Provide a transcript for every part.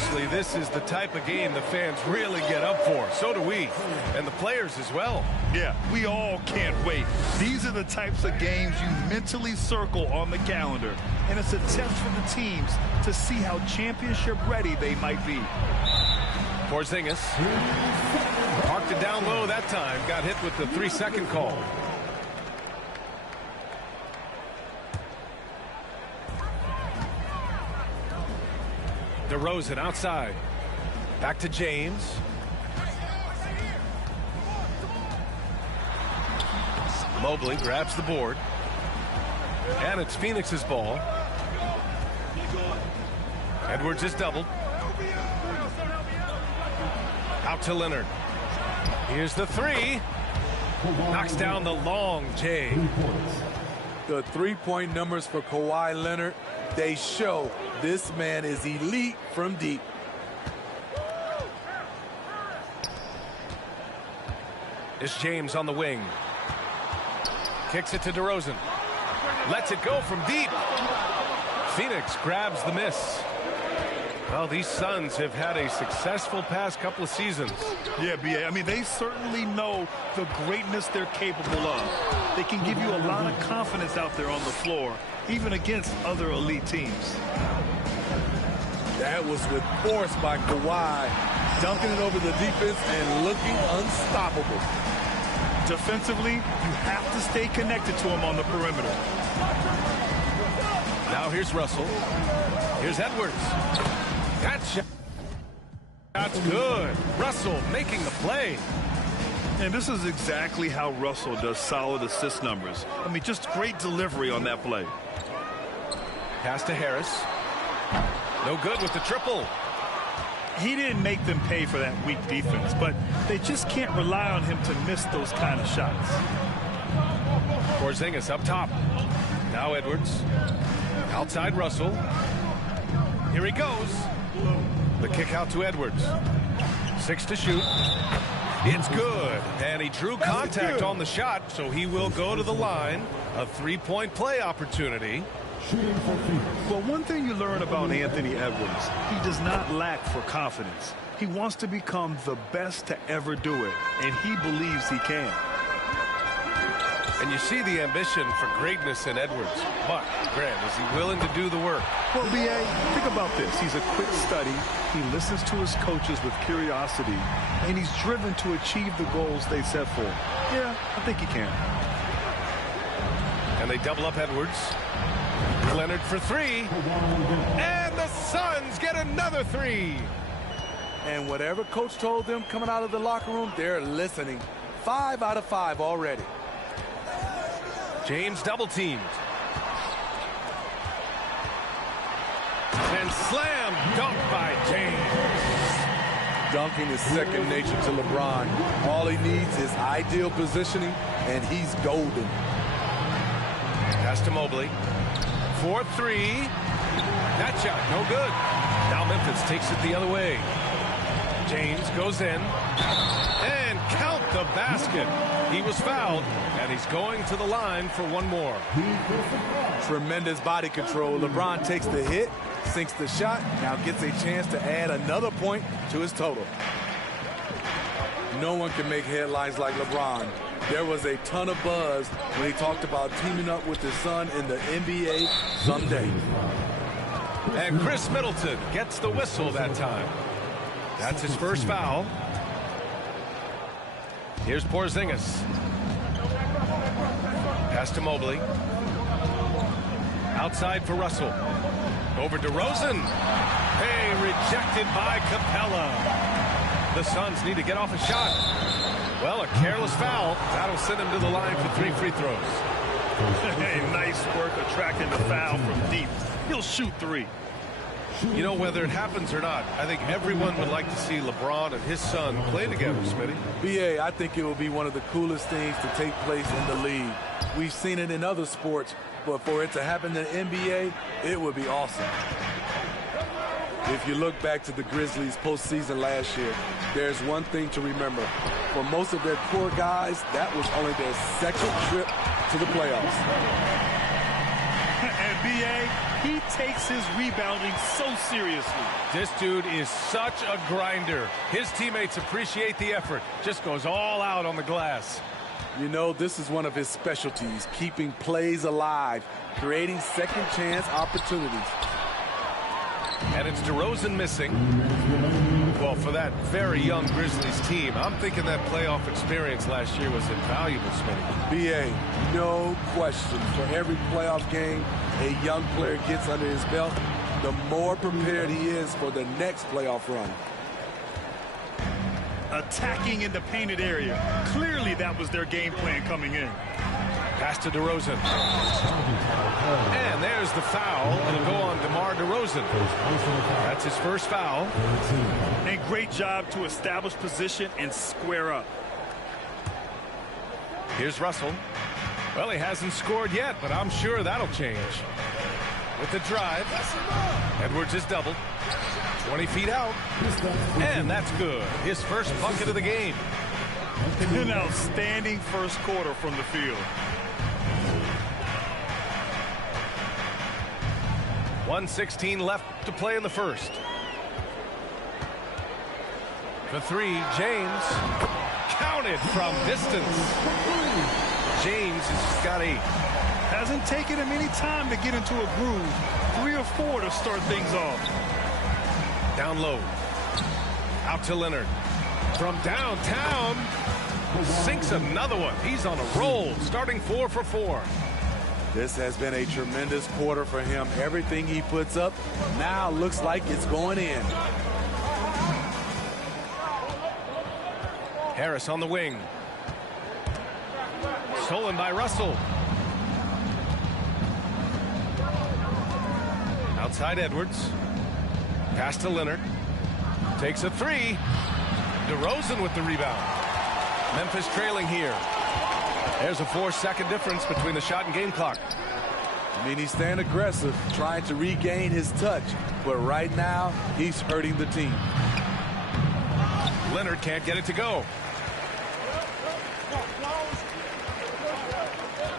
obviously, this is the type of game the fans really get up for. So do we, and the players as well. Yeah, we all can't wait. These are the types of games you mentally circle on the calendar, and it's a test for the teams to see how championship ready they might be. Porzingis parked it down low that time, got hit with the 3-second call. DeRozan outside. Back to James. Mobley grabs the board. And it's Phoenix's ball. Edwards is doubled. Out to Leonard. Here's the three. Knocks down the long J. The three-point numbers for Kawhi Leonard, they show this man is elite from deep. It's James on the wing. Kicks it to DeRozan. Lets it go from deep. Phoenix grabs the miss. Well, these Suns have had a successful past couple of seasons. Yeah, B.A. I mean, they certainly know the greatness they're capable of. They can give you a lot of confidence out there on the floor, even against other elite teams. That was with force by Kawhi, dunking it over the defense and looking unstoppable. Defensively, you have to stay connected to him on the perimeter. Now here's Russell. Here's Edwards. That shot's good. Russell making the play. And this is exactly how Russell does solid assist numbers. I mean, just great delivery on that play. Pass to Harris. No good with the triple. He didn't make them pay for that weak defense, but they just can't rely on him to miss those kind of shots. Porzingis up top. Now Edwards. Outside Russell. Here he goes. The kick out to Edwards. 6 to shoot. It's good. And he drew contact on the shot, so he will go to the line. A three-point play opportunity. Well, one thing you learn about Anthony Edwards, he does not lack for confidence. He wants to become the best to ever do it, and he believes he can. And you see the ambition for greatness in Edwards. But, Grant, is he willing to do the work? Well, B.A., think about this. He's a quick study. He listens to his coaches with curiosity, and he's driven to achieve the goals they set for him. Yeah, I think he can. And they double up Edwards. Leonard for three. And the Suns get another three. And whatever coach told them coming out of the locker room, they're listening. 5 out of 5 already. James double teamed. And slam dunk by James. Dunking is second nature to LeBron. All he needs is ideal positioning, and he's golden. Pass to Mobley. 4-3. That shot, no good. Now Memphis takes it the other way. James goes in. And count the basket. He was fouled, and he's going to the line for one more. Tremendous body control. LeBron takes the hit, sinks the shot, now gets a chance to add another point to his total. No one can make headlines like LeBron. There was a ton of buzz when he talked about teaming up with his son in the NBA someday. And Chris Middleton gets the whistle that time. That's his first foul. Here's Porzingis. Pass to Mobley. Outside for Russell. Over to DeRozan. Hey, rejected by Capella. The Suns need to get off a shot. Well, a careless foul. That'll send him to the line for 3 free throws. Hey, nice work attracting the foul from deep. He'll shoot 3. You know, whether it happens or not, I think everyone would like to see LeBron and his son play together, Smitty. B.A., I think it will be one of the coolest things to take place in the league. We've seen it in other sports, but for it to happen in the NBA, it would be awesome. If you look back to the Grizzlies postseason last year, there's one thing to remember. For most of their core guys, that was only their second trip to the playoffs. And B.A., he takes his rebounding so seriously. This dude is such a grinder. His teammates appreciate the effort. Just goes all out on the glass. You know, this is one of his specialties, keeping plays alive, creating second chance opportunities. And it's DeRozan missing. Well, for that very young Grizzlies team, I'm thinking that playoff experience last year was invaluable, Smitty. B.A., no question. For every playoff game a young player gets under his belt, the more prepared he is for the next playoff run. Attacking in the painted area. Clearly that was their game plan coming in. Pass to DeRozan. And there's the foul. It'll go on DeMar DeRozan. That's his first foul. And great job to establish position and square up. Here's Russell. Well, he hasn't scored yet, but I'm sure that'll change. With the drive, Edwards is doubled. 20 feet out. And that's good. His first bucket of the game. An outstanding first quarter from the field. 1:16 left to play in the first. For three, James. Counted from distance. James has got 8. Hasn't taken him any time to get into a groove. 3 or 4 to start things off. Down low. Out to Leonard. From downtown. Sinks another one. He's on a roll. Starting 4 for 4. This has been a tremendous quarter for him. Everything he puts up now looks like it's going in. Harris on the wing. Stolen by Russell. Outside Edwards. Pass to Leonard. Takes a 3. DeRozan with the rebound. Memphis trailing here. There's a 4-second difference between the shot and game clock. I mean, he's staying aggressive, trying to regain his touch. But right now, he's hurting the team. Leonard can't get it to go.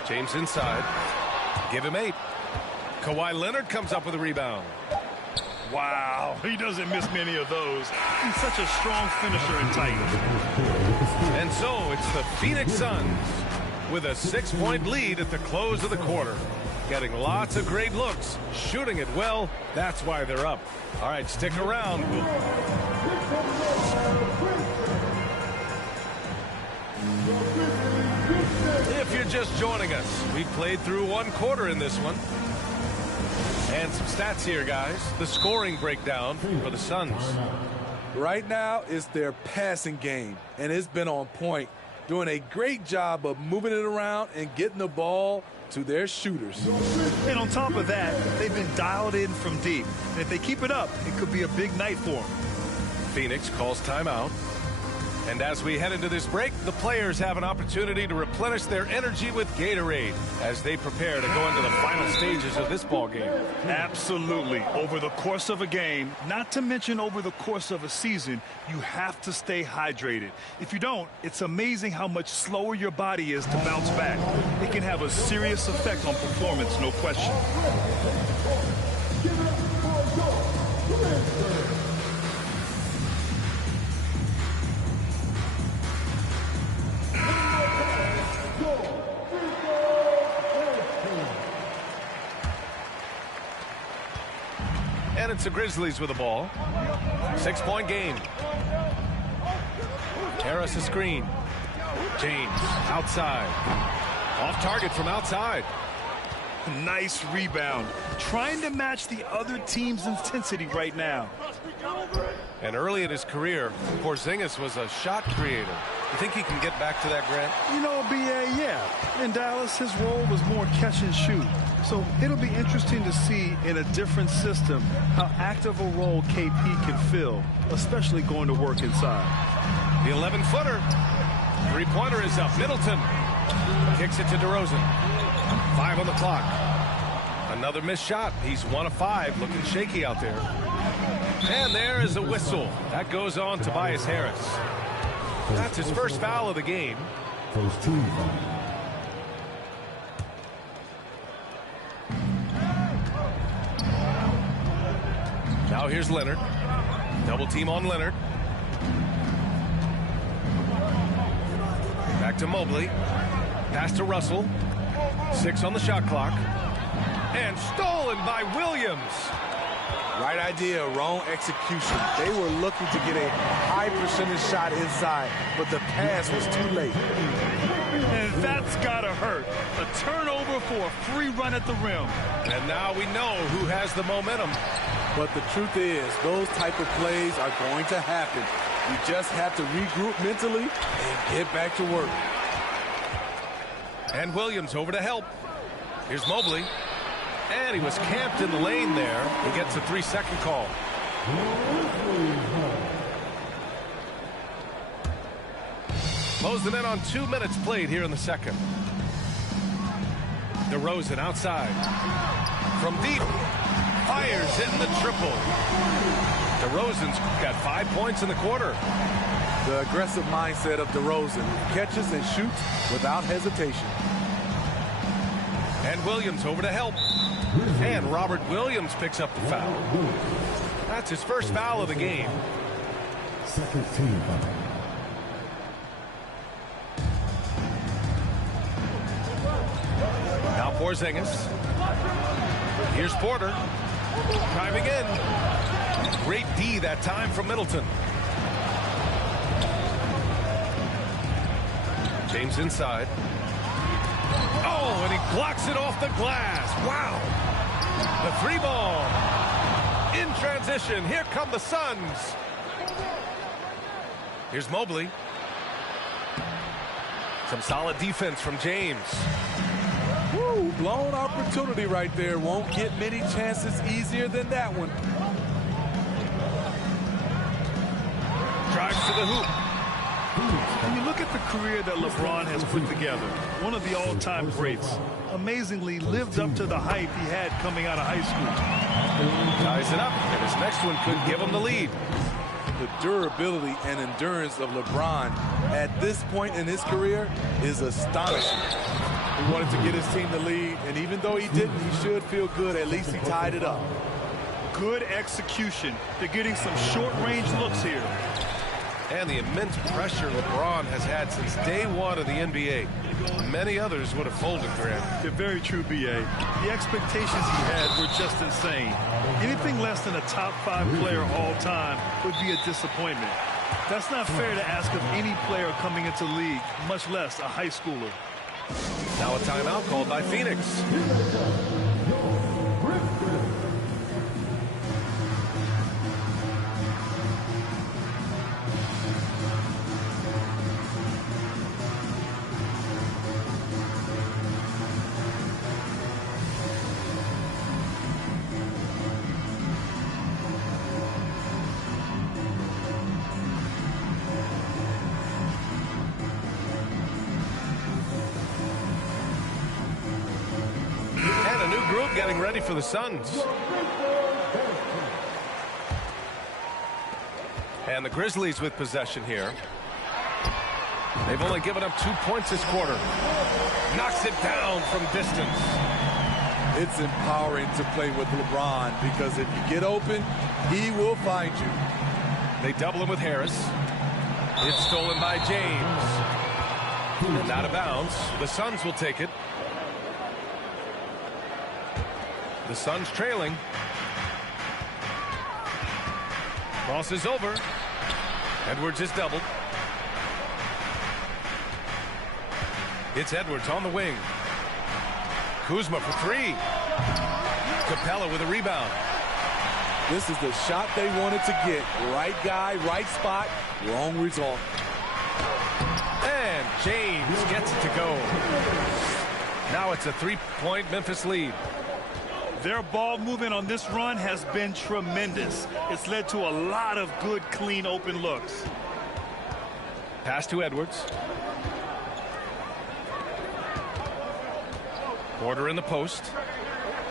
James inside. Give him 8. Kawhi Leonard comes up with a rebound. Wow, he doesn't miss many of those. He's such a strong finisher and tight. And so it's the Phoenix Suns with a 6-point lead at the close of the quarter. Getting lots of great looks, shooting it well. That's why they're up. All right, stick around. If you're just joining us, we've played through 1 quarter in this one. And some stats here, guys. The scoring breakdown for the Suns. Right now, it's their passing game, and it's been on point. Doing a great job of moving it around and getting the ball to their shooters. And on top of that, they've been dialed in from deep. And if they keep it up, it could be a big night for them. Phoenix calls timeout. And as we head into this break, the players have an opportunity to replenish their energy with Gatorade as they prepare to go into the final stages of this ball game. Absolutely. Over the course of a game, not to mention over the course of a season, you have to stay hydrated. If you don't, it's amazing how much slower your body is to bounce back. It can have a serious effect on performance, no question. And it's the Grizzlies with the ball. 6-point game. Harris a screen. James outside. Off target from outside. Nice rebound. Trying to match the other team's intensity right now. And early in his career, Porzingis was a shot creator. You think he can get back to that, Grant? You know, B.A., yeah. In Dallas, his role was more catch and shoot. So it'll be interesting to see in a different system how active a role KP can fill, especially going to work inside. The 11-footer. 3-pointer is up. Middleton kicks it to DeRozan. 5 on the clock. Another missed shot. He's 1 of 5, looking shaky out there. And there is a whistle. That goes on Tobias Harris. That's his first foul of the game. here's Leonard. Double team on Leonard. Back to Mobley. Pass to Russell. 6 on the shot clock. And stolen by Williams. Right idea, wrong execution. They were looking to get a high percentage shot inside, but the pass was too late. And that's gotta hurt. A turnover for a free run at the rim. And now we know who has the momentum. But the truth is, those type of plays are going to happen. You just have to regroup mentally and get back to work. And Williams over to help. Here's Mobley. And he was camped in the lane there. He gets a 3-second call. Closing in on 2 minutes played here in the second. DeRozan outside. From deep. Fires in the triple. DeRozan's got 5 points in the quarter. The aggressive mindset of DeRozan. Catches and shoots without hesitation. And Williams over to help. And Robert Williams picks up the foul. That's his first foul of the game. Second team foul. Now Porzingis. Here's Porter. Driving in. Great D that time from Middleton. James inside. Oh, and he blocks it off the glass. Wow. The 3-ball. In transition. Here come the Suns. Here's Mobley. Some solid defense from James. Woo, blown opportunity right there. Won't get many chances easier than that one. Drives to the hoop. When you look at the career that LeBron has put together, one of the all-time greats, amazingly lived up to the hype he had coming out of high school. Ties it up, and his next one could give him the lead. The durability and endurance of LeBron at this point in his career is astonishing. He wanted to get his team the lead, and even though he didn't, he should feel good. At least he tied it up. Good execution. They're getting some short-range looks here. And the immense pressure LeBron has had since day one of the NBA. Many others would have folded for him. You're very true, B.A. The expectations he had were just insane. Anything less than a top 5 player all time would be a disappointment. That's not fair to ask of any player coming into the league, much less a high schooler. Now a timeout called by Phoenix. Getting ready for the Suns. And the Grizzlies with possession here. They've only given up 2 points this quarter. Knocks it down from distance. It's empowering to play with LeBron because if you get open, he will find you. They double him with Harris. It's stolen by James. And out of bounds. The Suns will take it. The Suns trailing. Cross is over. Edwards is doubled. It's Edwards on the wing. Kuzma for 3. Capella with a rebound. This is the shot they wanted to get. Right guy, right spot, wrong result. And James gets it to go. Now it's a 3-point Memphis lead. Their ball movement on this run has been tremendous. It's led to a lot of good, clean, open looks. Pass to Edwards. Porter in the post.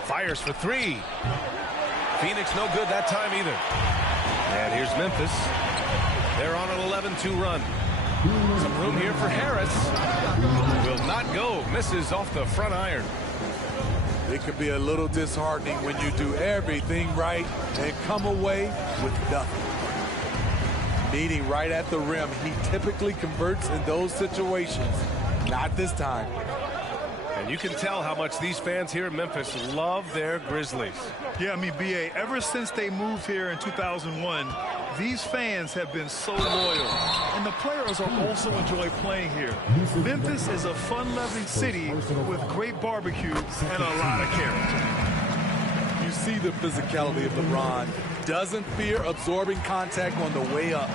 Fires for 3. Phoenix no good that time either. And here's Memphis. They're on an 11-2 run. Some room here for Harris. Will not go. Misses off the front iron. It could be a little disheartening when you do everything right and come away with nothing. Meeting right at the rim, he typically converts in those situations. Not this time. And you can tell how much these fans here in Memphis love their Grizzlies. Yeah, I mean, B.A., ever since they moved here in 2001, these fans have been so loyal. And the players are also enjoy playing here. Memphis is a fun-loving city with great barbecue and a lot of character. You see the physicality of LeBron. Doesn't fear absorbing contact on the way up.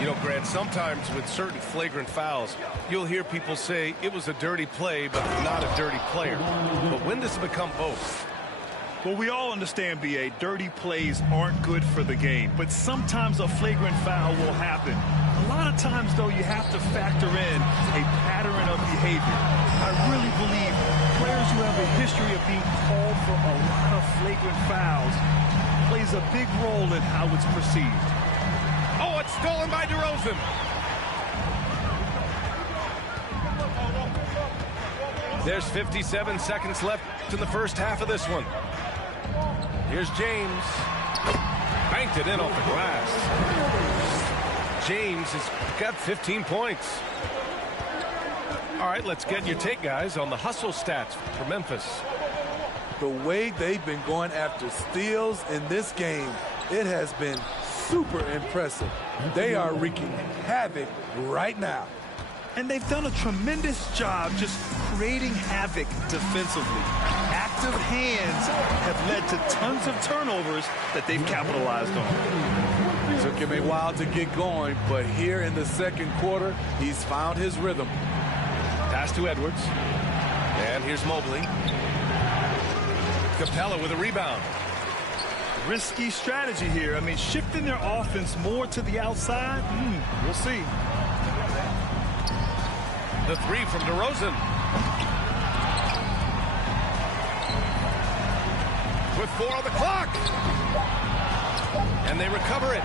You know, Grant, sometimes with certain flagrant fouls, you'll hear people say it was a dirty play, but not a dirty player. But when does it become both? Well, we all understand, B.A., dirty plays aren't good for the game, but sometimes a flagrant foul will happen. A lot of times, though, you have to factor in a pattern of behavior. I really believe players who have a history of being called for a lot of flagrant fouls plays a big role in how it's perceived. Oh, it's stolen by DeRozan. There's 57 seconds left in the first half of this one. Here's James. Banked it in off the glass. James has got 15 points. All right, let's get your take, guys, on the hustle stats for Memphis. The way they've been going after steals in this game, it has been super impressive. They are wreaking havoc right now. And they've done a tremendous job just creating havoc defensively. Active hands have led to tons of turnovers that they've capitalized on. Took him a while to get going, but here in the second quarter, he's found his rhythm. Pass to Edwards. And here's Mobley. Capella with a rebound. Risky strategy here. I mean, shifting their offense more to the outside, we'll see. The three from DeRozan. With 4 on the clock. And they recover it.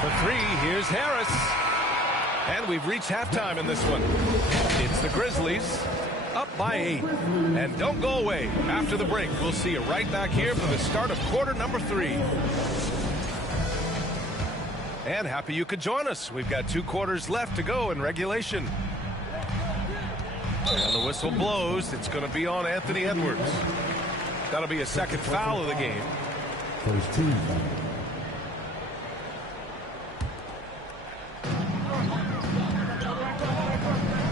For 3, here's Harris. And we've reached halftime in this one. It's the Grizzlies up by 8. And don't go away. After the break, we'll see you right back here for the start of quarter number 3. And happy you could join us. We've got 2 quarters left to go in regulation. And the whistle blows. It's going to be on Anthony Edwards. That'll be a second foul of the game. First team foul.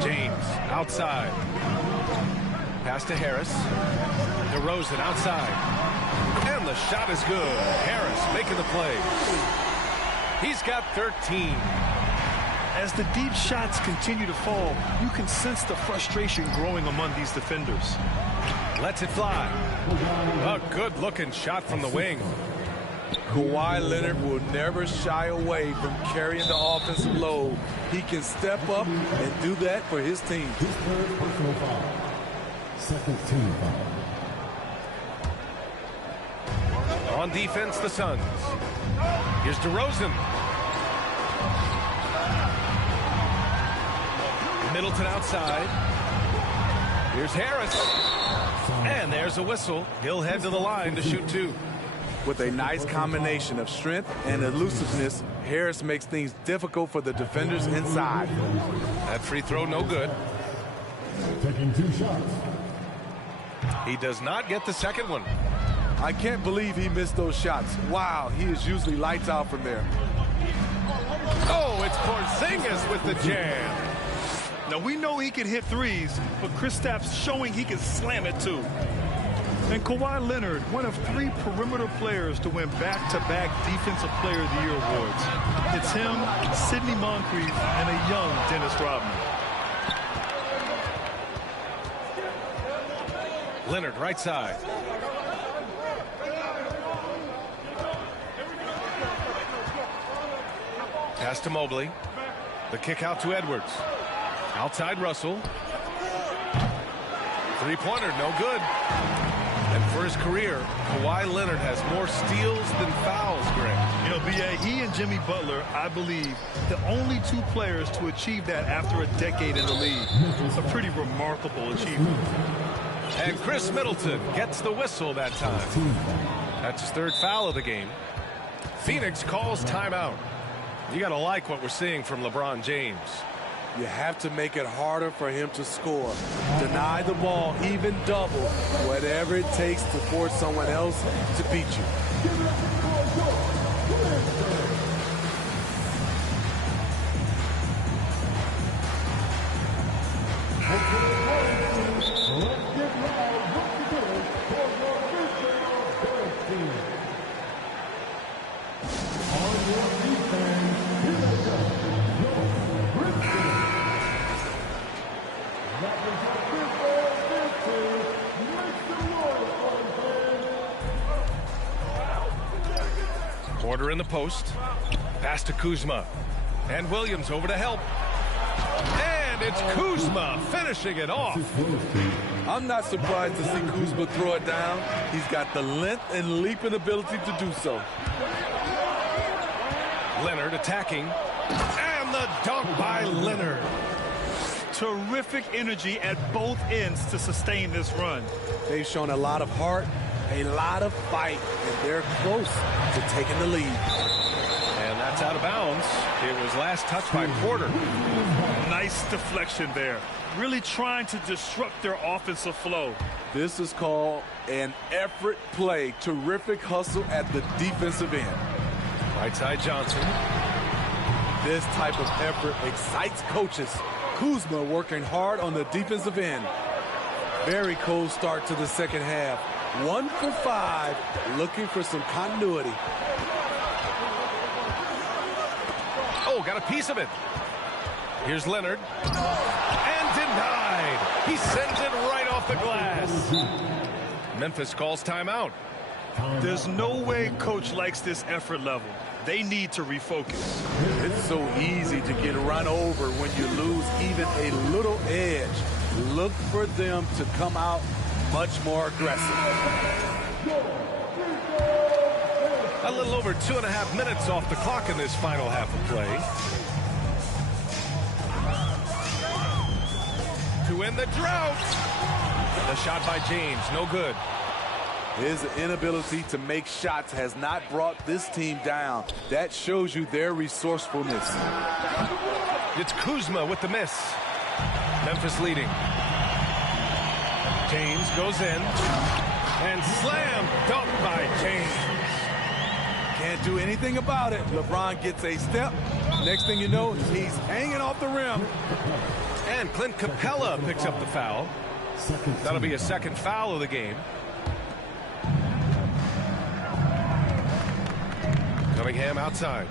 James outside. Pass to Harris. DeRozan outside. And the shot is good. Harris making the play. He's got 13. As the deep shots continue to fall, you can sense the frustration growing among these defenders. Lets it fly. A good-looking shot from the wing. Kawhi Leonard will never shy away from carrying the offensive load. He can step up and do that for his team. His third personal foul. Second team foul. On defense, the Suns. Here's DeRozan. Middleton outside. Here's Harris. And there's a whistle. He'll head to the line to shoot 2. With a nice combination of strength and elusiveness, Harris makes things difficult for the defenders inside. That free throw no good. Taking 2 shots. He does not get the second one. I can't believe he missed those shots. Wow, he is usually lights out from there. Oh, it's Porzingis with the jam. Now, we know he can hit threes, but Kristaps showing he can slam it too. And Kawhi Leonard, one of 3 perimeter players to win back-to-back Defensive Player of the Year awards. It's him, Sidney Moncrief, and a young Dennis Rodman. Leonard right side. Pass to Mobley. The kick out to Edwards. Outside Russell. Three-pointer, no good. And for his career, Kawhi Leonard has more steals than fouls, Greg. You know, B.A., he and Jimmy Butler, I believe, the only 2 players to achieve that after a decade in the league. It's a pretty remarkable achievement. And Chris Middleton gets the whistle that time. That's his third foul of the game. Phoenix calls timeout. You got to like what we're seeing from LeBron James. You have to make it harder for him to score. Deny the ball, even double, whatever it takes to force someone else to beat you. Porter in the post. Pass to Kuzma. And Williams over to help. And it's Kuzma finishing it off. I'm not surprised to see Kuzma throw it down. He's got the length and leaping ability to do so. Leonard attacking. And the dunk by Leonard. Terrific energy at both ends to sustain this run. They've shown a lot of heart, a lot of fight, and they're close to taking the lead. And that's out of bounds. It was last touched by Porter. Nice deflection there. Really trying to disrupt their offensive flow. This is called an effort play. Terrific hustle at the defensive end. Right side Johnson. This type of effort excites coaches. Kuzma working hard on the defensive end. Very cold start to the second half. 1 for 5, looking for some continuity. Oh, got a piece of it. Here's Leonard. And denied. He sends it right off the glass. Memphis calls timeout. There's no way coach likes this effort level. They need to refocus. It's so easy to get run over when you lose even a little edge. Look for them to come out much more aggressive. A little over 2.5 minutes off the clock in this final half of play. To end the drought. The shot by James, no good. His inability to make shots has not brought this team down. That shows you their resourcefulness. It's Kuzma with the miss. Memphis leading. James goes in. And slam dunk by James. Can't do anything about it. LeBron gets a step. Next thing you know, he's hanging off the rim. And Clint Capella picks up the foul. That'll be a second foul of the game. Cunningham outside.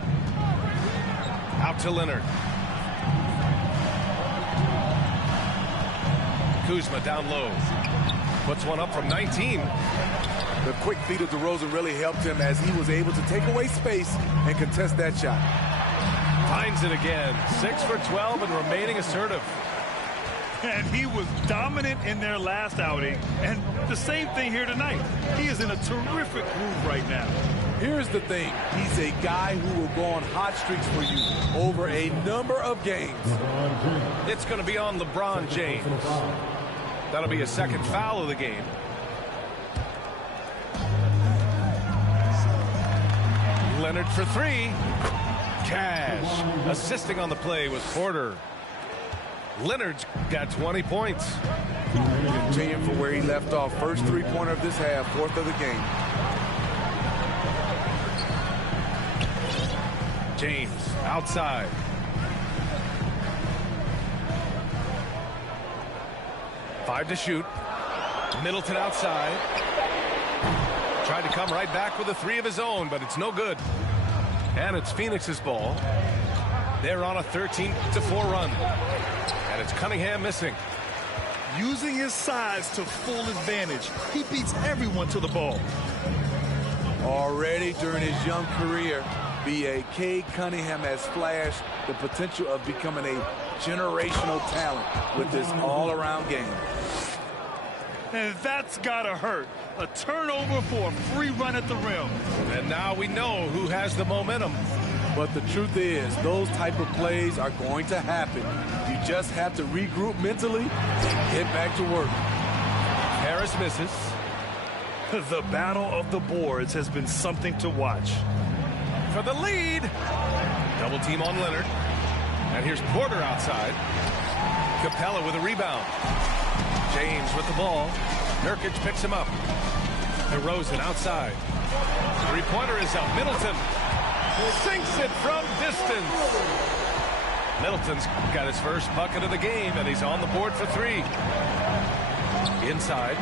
Out to Leonard. Kuzma down low. Puts one up from 19. The quick feet of DeRozan really helped him as he was able to take away space and contest that shot. Finds it again. 6 for 12 and remaining assertive. And he was dominant in their last outing. And the same thing here tonight. He is in a terrific groove right now. Here's the thing. He's a guy who will go on hot streaks for you over a number of games. It's going to be on LeBron James. That'll be a second foul of the game. Leonard for 3. Cash. Assisting on the play was Porter. Leonard's got 20 points. Continuing from where he left off. First three-pointer of this half, fourth of the game. James outside. Five to shoot. Middleton outside. Tried to come right back with a 3 of his own, but it's no good. And it's Phoenix's ball. They're on a 13-4 run. And it's Cunningham missing. Using his size to full advantage. He beats everyone to the ball. Already during his young career, B.A.K. Cunningham has flashed the potential of becoming a generational talent with this all-around game. And that's gotta hurt. A turnover for a free run at the rim. And now we know who has the momentum. But the truth is, those type of plays are going to happen. You just have to regroup mentally and get back to work. Harris misses. The battle of the boards has been something to watch. For the lead. Double team on Leonard. And here's Porter outside. Capella with a rebound. James with the ball. Nurkic picks him up. DeRozan outside. Three-pointer is up. Middleton sinks it from distance. Middleton's got his first bucket of the game, and he's on the board for three. Inside.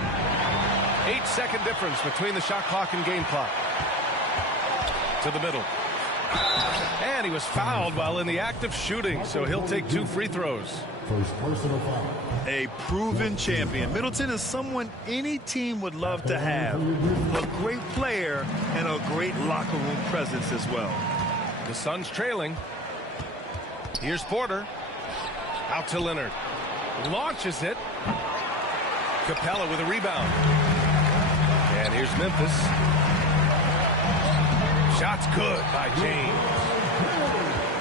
8-second difference between the shot clock and game clock. To the middle. And he was fouled while in the act of shooting, so he'll take 2 free throws. First personal foul. A proven champion. Middleton is someone any team would love to have. A great player and a great locker room presence as well. The Suns trailing. Here's Porter. Out to Leonard. Launches it. Capella with a rebound. And here's Memphis. Shot's good by James.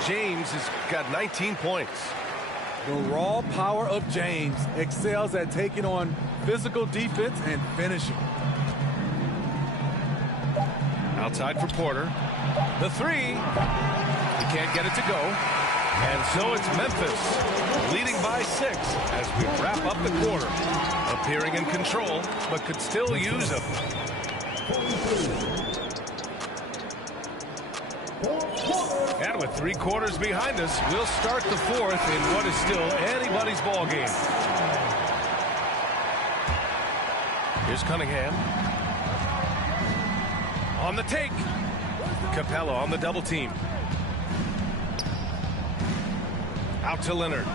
James has got 19 points. The raw power of James excels at taking on physical defense and finishing. Outside for Porter. The three. He can't get it to go. And so it's Memphis leading by 6 as we wrap up the quarter. Appearing in control, but could still use them. And with 3 quarters behind us, we'll start the 4th in what is still anybody's ball game. Here's Cunningham. On the take. Capella on the double team. Out to Leonard.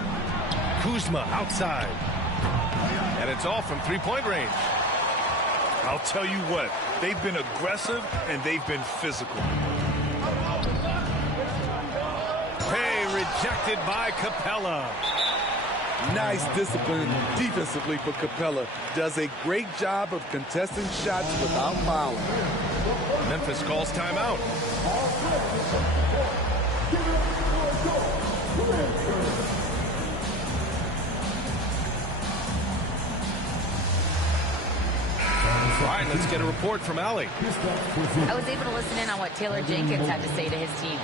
Kuzma outside. And it's all from 3-point range. I'll tell you what, they've been aggressive and they've been physical. Rejected by Capella. Nice discipline defensively for Capella. Does a great job of contesting shots without fouling. Memphis calls timeout. All right, let's get a report from Allie. I was able to listen in on what Taylor Jenkins had to say to his team.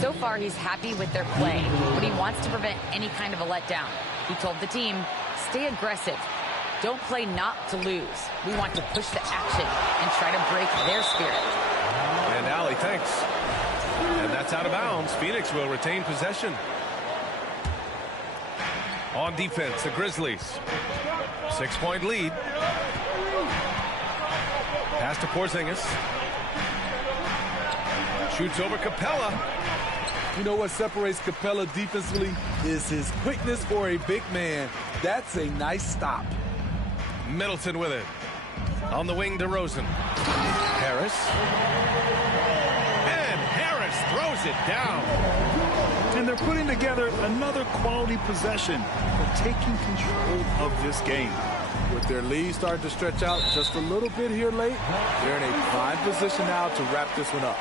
So far, he's happy with their play, but he wants to prevent any kind of a letdown. He told the team, stay aggressive. Don't play not to lose. We want to push the action and try to break their spirit. And Allie, thanks. And that's out of bounds. Phoenix will retain possession. On defense, the Grizzlies. 6-point lead. Pass to Porzingis. Shoots over Capella. You know what separates Capella defensively is his quickness for a big man. That's a nice stop. Middleton with it. On the wing, DeRozan. Harris. And Harris throws it down. And they're putting together another quality possession for taking control of this game. With their lead starting to stretch out just a little bit here late, they're in a prime position now to wrap this one up.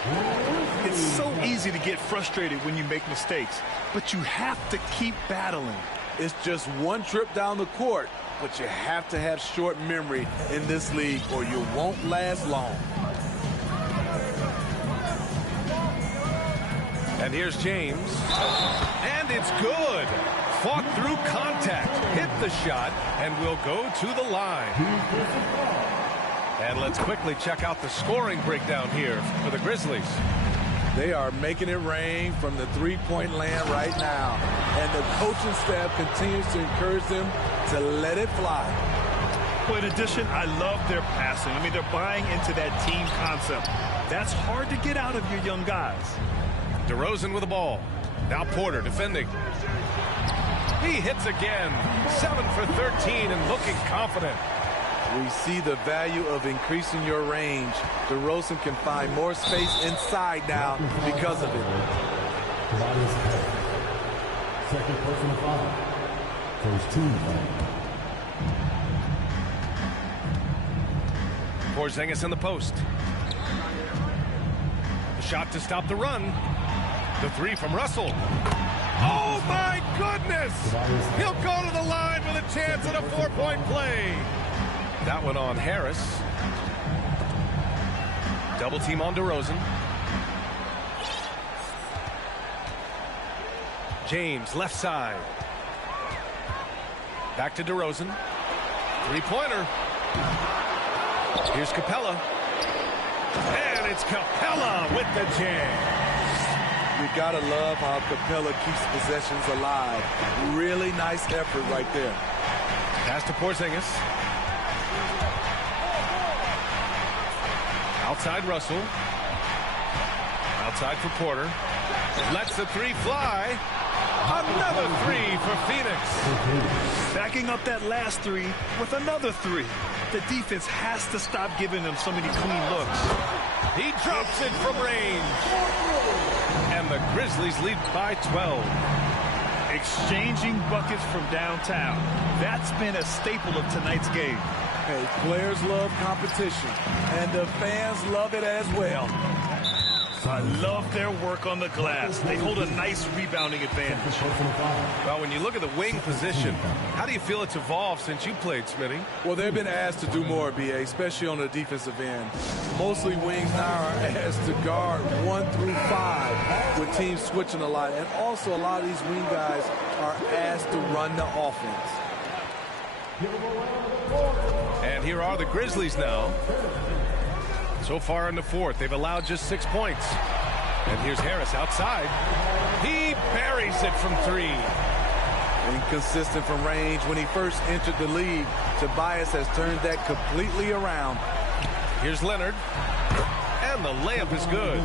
It's so easy to get frustrated when you make mistakes, but you have to keep battling. It's just one trip down the court, but you have to have short memory in this league or you won't last long. And here's James. And it's good. Fought through contact, hit the shot, and will go to the line. And let's quickly check out the scoring breakdown here for the Grizzlies. They are making it rain from the three-point land right now. And the coaching staff continues to encourage them to let it fly. Well, in addition, I love their passing. I mean, they're buying into that team concept. That's hard to get out of your young guys. DeRozan with the ball. Now Porter defending. He hits again. 7 for 13 and looking confident. We see the value of increasing your range. DeRozan can find more space inside now because of it. Second personal foul. First team foul. Porzingis in the post. The shot to stop the run. The three from Russell. Oh, my goodness! He'll go to the line with a chance at a 4-point play. That one on Harris. Double team on DeRozan. James, left side. Back to DeRozan. Three-pointer. Here's Capella. And it's Capella with the jam. You gotta love how Capella keeps possessions alive. Really nice effort right there. Pass to Porzingis. Outside Russell. Outside for Porter. Lets the three fly. Another three for Phoenix. Backing up that last three with another three. The defense has to stop giving them so many clean looks. He drops it from range. And the Grizzlies lead by 12. Exchanging buckets from downtown. That's been a staple of tonight's game. Hey, players love competition, and the fans love it as well. I love their work on the glass. They hold a nice rebounding advantage. Well, when you look at the wing position, how do you feel it's evolved since you played, Smitty? Well, they've been asked to do more, BA, especially on the defensive end. Mostly wings now are asked to guard 1 through 5 with teams switching a lot. And also a lot of these wing guys are asked to run the offense. And here are the Grizzlies now. So far in the fourth, they've allowed just 6 points. And here's Harris outside. He buries it from three. Inconsistent from range. When he first entered the league, Tobias has turned that completely around. Here's Leonard. And the layup is good.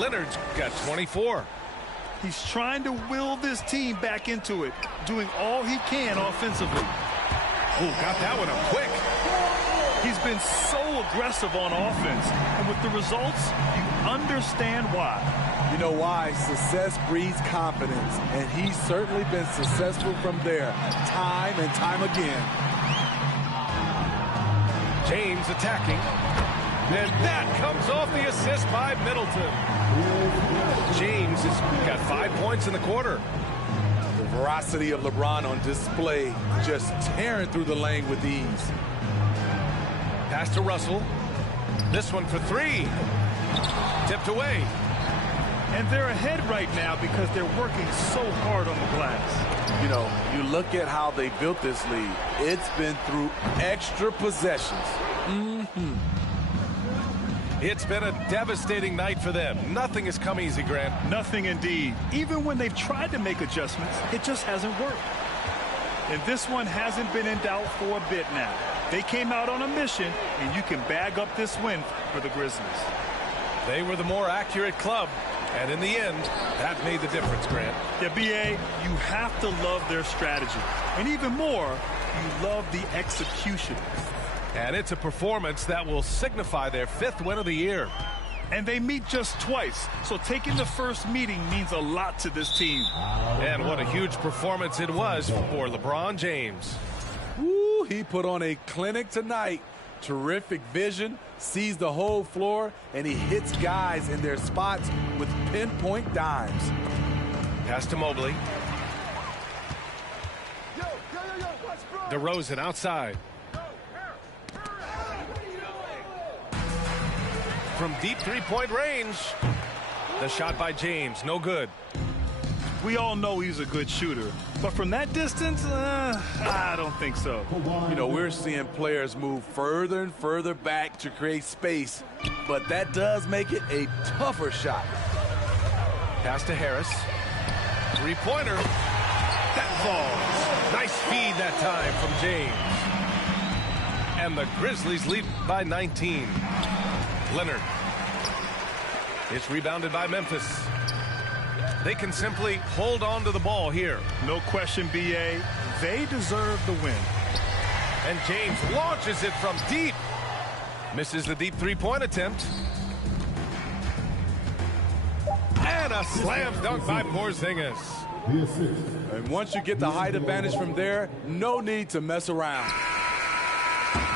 Leonard's got 24. He's trying to will this team back into it, doing all he can offensively. Oh, got that one up quick. He's been so aggressive on offense, and with the results, you understand why. You know why? Success breeds confidence, and he's certainly been successful from there, time and time again. James attacking. And that comes off the assist by Middleton. James has got 5 points in the quarter. The veracity of LeBron on display, just tearing through the lane with ease. Pass to Russell. This one for three. Tipped away. And they're ahead right now because they're working so hard on the glass. You know, you look at how they built this lead. It's been through extra possessions. It's been a devastating night for them. Nothing has come easy, Grant. Nothing indeed. Even when they've tried to make adjustments, it just hasn't worked. And this one hasn't been in doubt for a bit now. They came out on a mission, and you can bag up this win for the Grizzlies. They were the more accurate club, and in the end, that made the difference, Grant. Yeah, BA, you have to love their strategy. And even more, you love the execution. And it's a performance that will signify their 5th win of the year. And they meet just twice, so taking the first meeting means a lot to this team. And what a huge performance it was for LeBron James. Woo, he put on a clinic tonight. Terrific vision, sees the whole floor, and he hits guys in their spots with pinpoint dimes. Pass to Mobley. DeRozan outside. From deep three-point range. The shot by James, no good. We all know he's a good shooter, but from that distance, I don't think so. You know, we're seeing players move further and further back to create space, but that does make it a tougher shot. Pass to Harris. Three-pointer. That falls. Nice feed that time from James. And the Grizzlies lead by 19. Leonard. It's rebounded by Memphis. They can simply hold on to the ball here. No question, BA. They deserve the win. And James launches it from deep. Misses the deep three-point attempt. And a slam dunk by Porzingis. And once you get the height advantage from there, no need to mess around.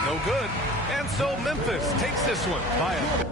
No good. And so Memphis takes this one by a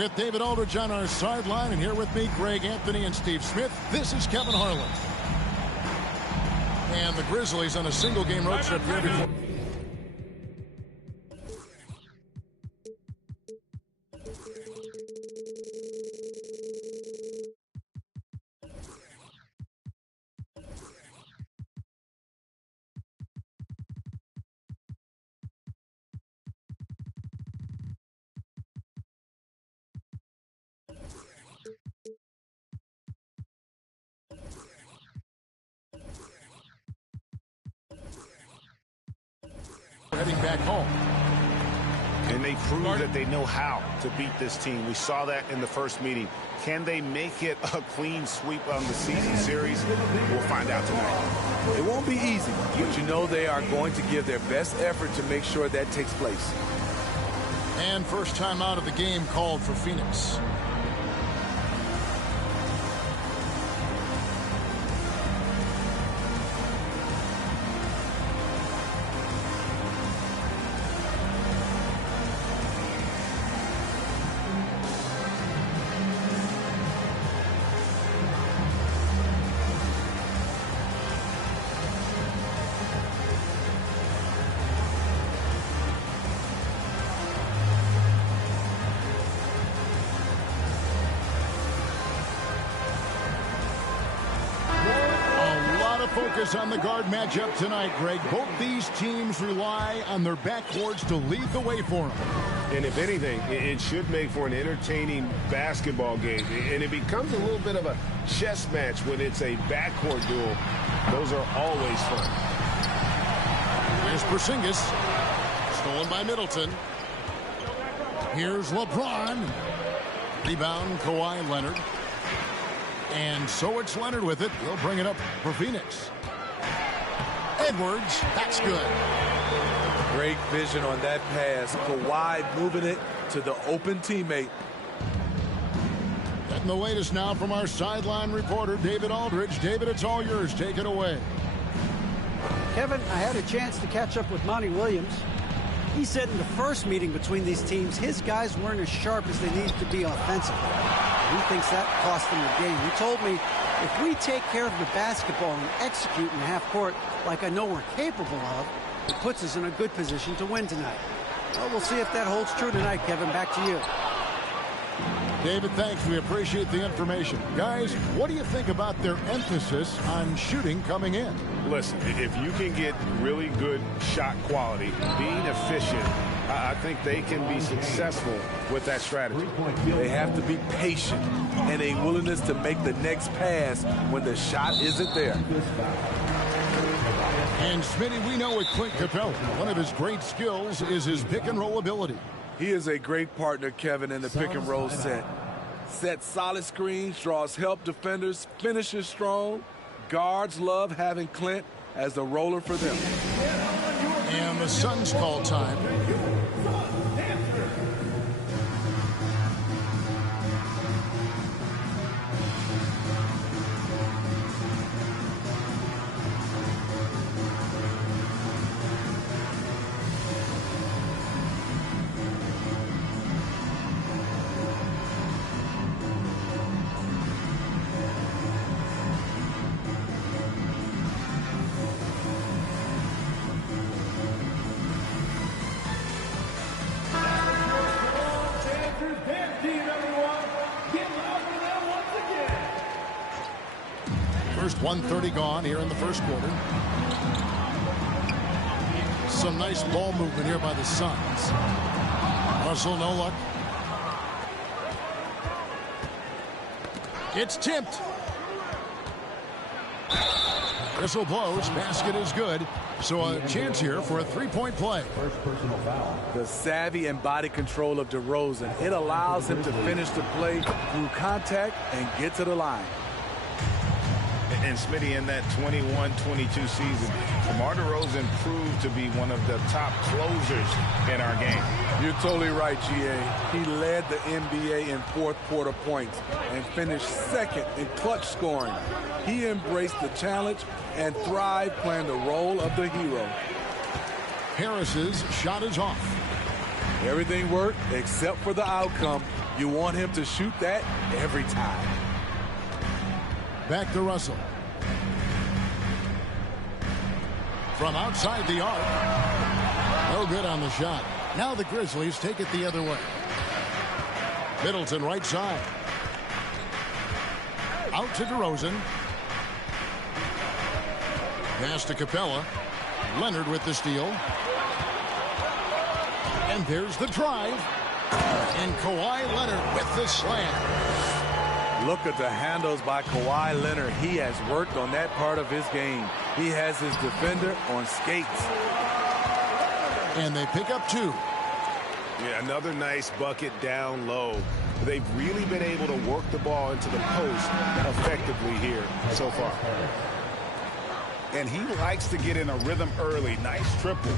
With David Aldridge on our sideline, and here with me, Greg Anthony and Steve Smith. This is Kevin Harlan. And the Grizzlies on a single-game road trip here before. Heading back home. And they prove that they know how to beat this team. We saw that in the first meeting. Can they make it a clean sweep on the season series? We'll find out tonight. It won't be easy, but you know they are going to give their best effort to make sure that takes place. And first time out of the game called for Phoenix. Focus on the guard matchup tonight, Greg. Both these teams rely on their backcourts to lead the way for them. And if anything, it should make for an entertaining basketball game. And it becomes a little bit of a chess match when it's a backcourt duel. Those are always fun. Here's Porzingis. Stolen by Middleton. Here's LeBron. Rebound, Kawhi Leonard. And so it's Leonard with it. He'll bring it up for Phoenix. Edwards, that's good. Great vision on that pass. Kawhi moving it to the open teammate. Getting the latest now from our sideline reporter, David Aldridge. David, it's all yours. Take it away. Kevin, I had a chance to catch up with Monty Williams. He said in the first meeting between these teams, his guys weren't as sharp as they needed to be offensively. He thinks that cost them the game. He told me, if we take care of the basketball and execute in half court like I know we're capable of, it puts us in a good position to win tonight. Well, we'll see if that holds true tonight, Kevin. Back to you. David, thanks. We appreciate the information. Guys, what do you think about their emphasis on shooting coming in? Listen, if you can get really good shot quality, being efficient, I think they can be successful with that strategy. They have to be patient and a willingness to make the next pass when the shot isn't there. And Smitty, we know with Clint Capella, one of his great skills is his pick and roll ability. He is a great partner, Kevin, in the pick and roll set. Sets solid screens, draws help defenders, finishes strong. Guards love having Clint as the roller for them. And the Suns call time. First 1:30 gone here in the first quarter. Some nice ball movement here by the Suns. Russell, no luck. It's tipped. Whistle blows. Basket is good. So a chance here for a three-point play. First personal foul. The savvy and body control of DeRozan. It allows him to finish the play through contact and get to the line. And Smitty, in that 21-22 season, DeMar DeRozan proved to be one of the top closers in our game. You're totally right, G.A. He led the NBA in fourth quarter points and finished second in clutch scoring. He embraced the challenge and thrived playing the role of the hero. Harris's shot is off. Everything worked except for the outcome. You want him to shoot that every time. Back to Russell. From outside the arc. No good on the shot. Now the Grizzlies take it the other way. Middleton right side. Out to DeRozan. Pass to Capella. Leonard with the steal. And there's the drive. And Kawhi Leonard with the slam. Look at the handles by Kawhi Leonard. He has worked on that part of his game. He has his defender on skates. And they pick up 2. Yeah, another nice bucket down low. They've really been able to work the ball into the post effectively here so far. And he likes to get in a rhythm early. Nice triple.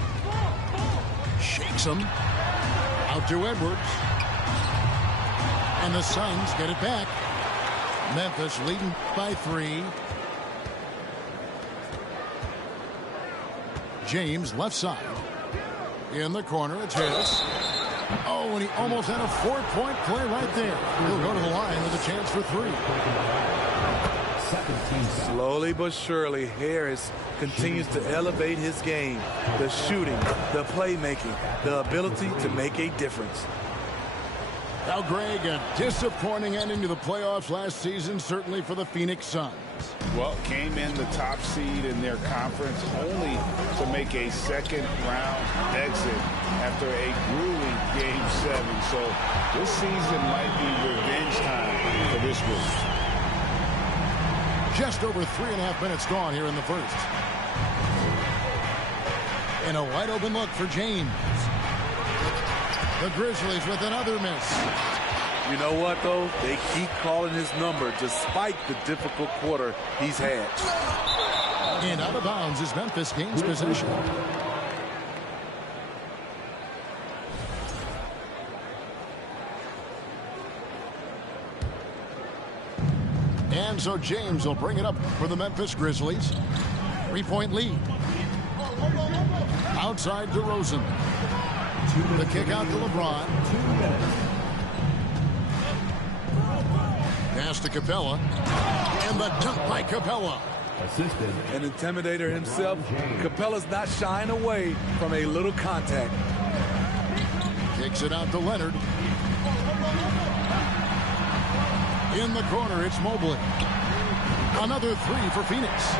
Shakes him. Out to Edwards. And the Suns get it back. Memphis leading by 3. James left side. In the corner, it's Harris. Oh, and he almost had a 4-point play right there. He'll go to the line with a chance for 3. Slowly but surely, Harris continues to elevate his game. The shooting, the playmaking, the ability to make a difference. Now, Greg, a disappointing ending to the playoffs last season, certainly for the Phoenix Suns. Well, came in the top seed in their conference only to make a second-round exit after a grueling Game 7. So this season might be revenge time for this group. Just over 3.5 minutes gone here in the first. And a wide open look for James. The Grizzlies with another miss. You know what, though? They keep calling his number despite the difficult quarter he's had. And out of bounds as Memphis gains possession. And so James will bring it up for the Memphis Grizzlies. 3-point lead. Outside DeRozan. The kick out to LeBron. Pass to Capella. And the dunk by Capella. An intimidator himself, Capella's not shying away from a little contact. Kicks it out to Leonard. In the corner, it's Mobley. Another 3 for Phoenix.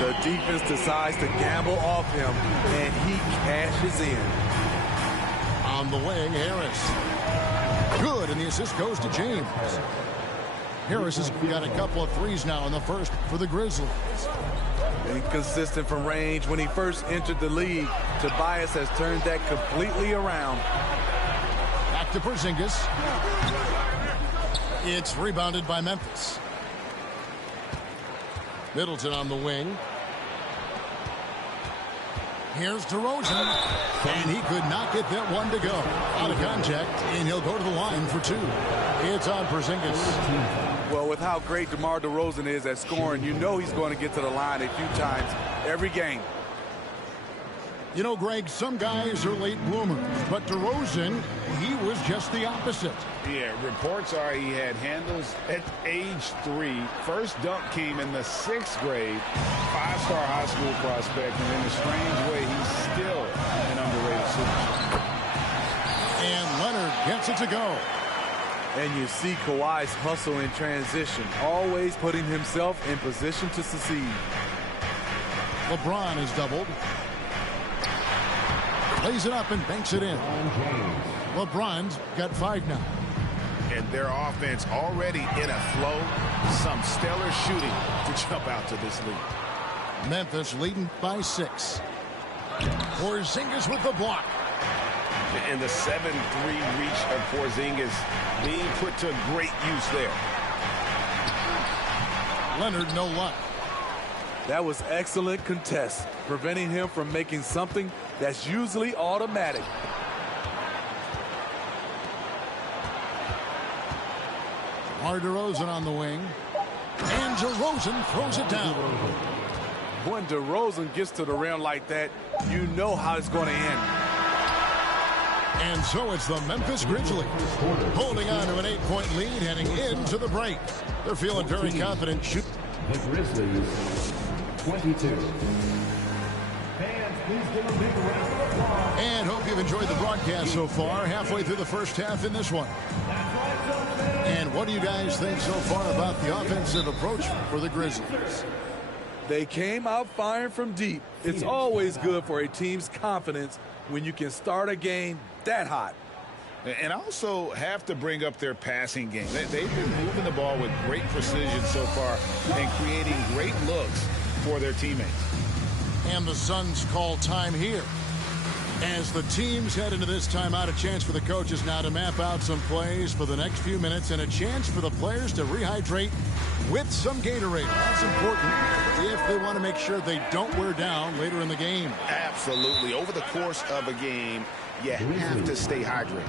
The defense decides to gamble off him, and he cashes in. On the wing, Harris. Good, and the assist goes to James. Harris has got a couple of threes now in the first for the Grizzlies. Inconsistent from range when he first entered the league. Tobias has turned that completely around. Back to Porzingis. It's rebounded by Memphis. Middleton on the wing. Here's DeRozan. And he could not get that one to go. Out of contact, and he'll go to the line for 2. It's on Porzingis. Well, with how great DeMar DeRozan is at scoring, you know he's going to get to the line a few times every game. You know, Greg, some guys are late bloomers, but DeRozan, he was just the opposite. Yeah, reports are he had handles at age 3. First dunk came in the 6th grade. 5-star high school prospect, and in a strange way, he's still an underrated superstar. And Leonard gets it to go. And you see Kawhi's hustle in transition, always putting himself in position to succeed. LeBron is doubled. Lays it up and banks it in. LeBron's got 5 now. And their offense already in a flow. Some stellar shooting to jump out to this lead. Memphis leading by 6. Porzingis with the block. And the 7-3 reach of Porzingis being put to great use there. Leonard, no luck. That was excellent contest, preventing him from making something that's usually automatic. DeRozan on the wing. And DeRozan throws it down. When DeRozan gets to the rim like that, you know how it's going to end. And so it's the Memphis Grizzlies holding on to an 8-point lead heading into the break. They're feeling very confident. The Grizzlies, 22. Fans, please give a big round of applause. And hope you've enjoyed the broadcast so far. Halfway through the first half in this one. And what do you guys think so far about the offensive approach for the Grizzlies? They came out firing from deep. It's always good for a team's confidence when you can start a game that hot. And also have to bring up their passing game. They've been moving the ball with great precision so far and creating great looks for their teammates. And the Suns call time here. As the teams head into this timeout, a chance for the coaches now to map out some plays for the next few minutes and a chance for the players to rehydrate with some Gatorade. That's important if they want to make sure they don't wear down later in the game. Absolutely. Over the course of a game, you have to stay hydrated.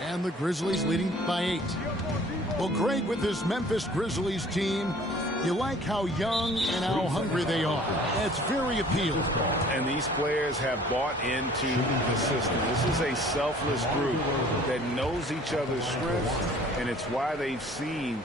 And the Grizzlies leading by 8. Well, Greg, with this Memphis Grizzlies team, you like how young and how hungry they are. It's very appealing. And these players have bought into the system. This is a selfless group that knows each other's strengths, and it's why they've seen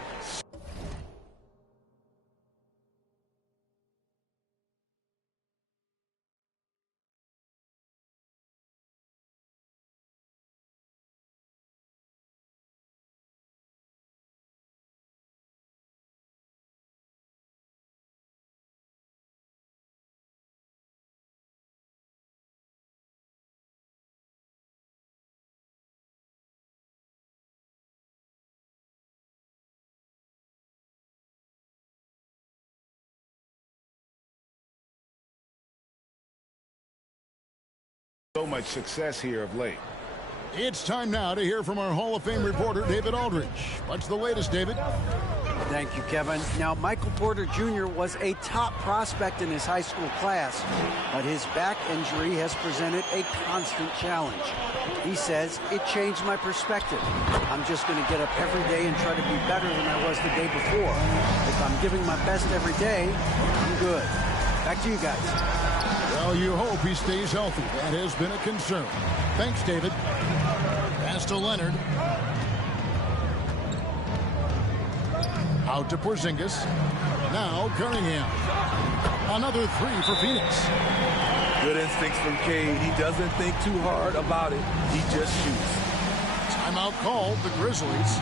so much success here of late. It's time now to hear from our Hall of Fame reporter, David Aldridge. What's the latest, David? Thank you, Kevin. Now, Michael Porter Jr. was a top prospect in his high school class, but his back injury has presented a constant challenge. He says, it changed my perspective. I'm just going to get up every day and try to be better than I was the day before. If I'm giving my best every day, I'm good. Back to you guys. Well, you hope he stays healthy. That has been a concern. Thanks, David. Pass to Leonard. Out to Porzingis. Now Cunningham. Another 3 for Phoenix. Good instincts from Cade. He doesn't think too hard about it. He just shoots. Timeout called, the Grizzlies.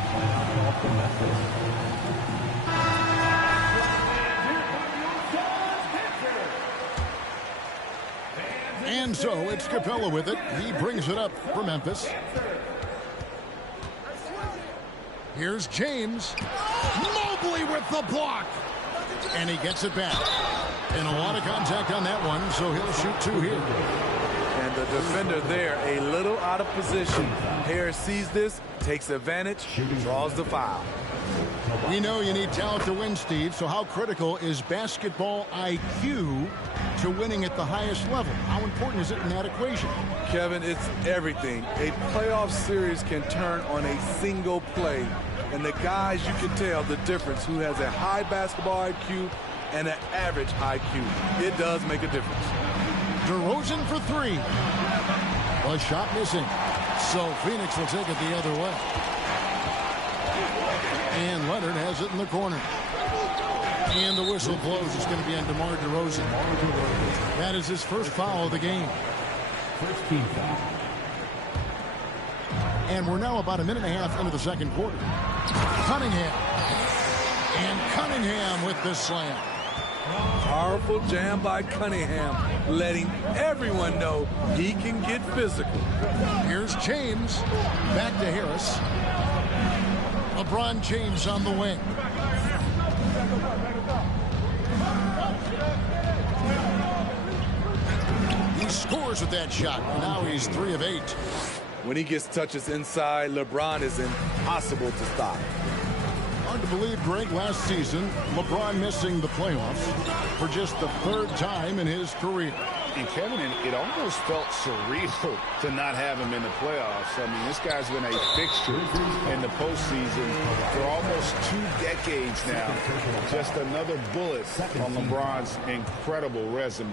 And so it's Capella with it. He brings it up for Memphis. Here's James. Mobley with the block. And he gets it back. And a lot of contact on that one, so he'll shoot 2 here. And the defender there, a little out of position. Harris sees this, takes advantage, draws the foul. We know you need talent to win, Steve, so how critical is basketball IQ to winning at the highest level? How important is it in that equation? Kevin, it's everything. A playoff series can turn on a single play. And the guys, you can tell the difference who has a high basketball IQ and an average IQ. It does make a difference. DeRozan for 3. A shot missing. So Phoenix will take it the other way. And Leonard has it in the corner. And the whistle blows. It's going to be on DeMar DeRozan. That is his first foul of the game. First team foul. And we're now about a minute and a half into the second quarter. Cunningham. And Cunningham with the slam. Powerful jam by Cunningham, letting everyone know he can get physical. Here's James. Back to Harris. LeBron James on the wing. He scores with that shot. Now he's 3 of 8. When he gets touches inside, LeBron is impossible to stop. Hard to believe, Greg, last season, LeBron missing the playoffs for just the 3rd time in his career. And Kevin, it almost felt surreal to not have him in the playoffs. I mean, this guy's been a fixture in the postseason for almost 2 decades now. Just another bullet on LeBron's incredible resume.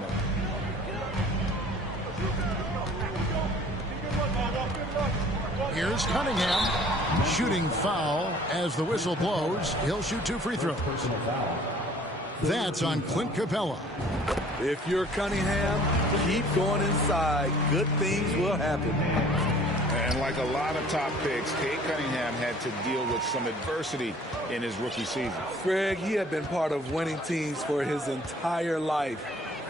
Here's Cunningham shooting foul as the whistle blows. He'll shoot 2 free throws. That's on Clint Capella. If you're Cunningham, keep going inside. Good things will happen. And like a lot of top picks, Cade Cunningham had to deal with some adversity in his rookie season. Greg, he had been part of winning teams for his entire life.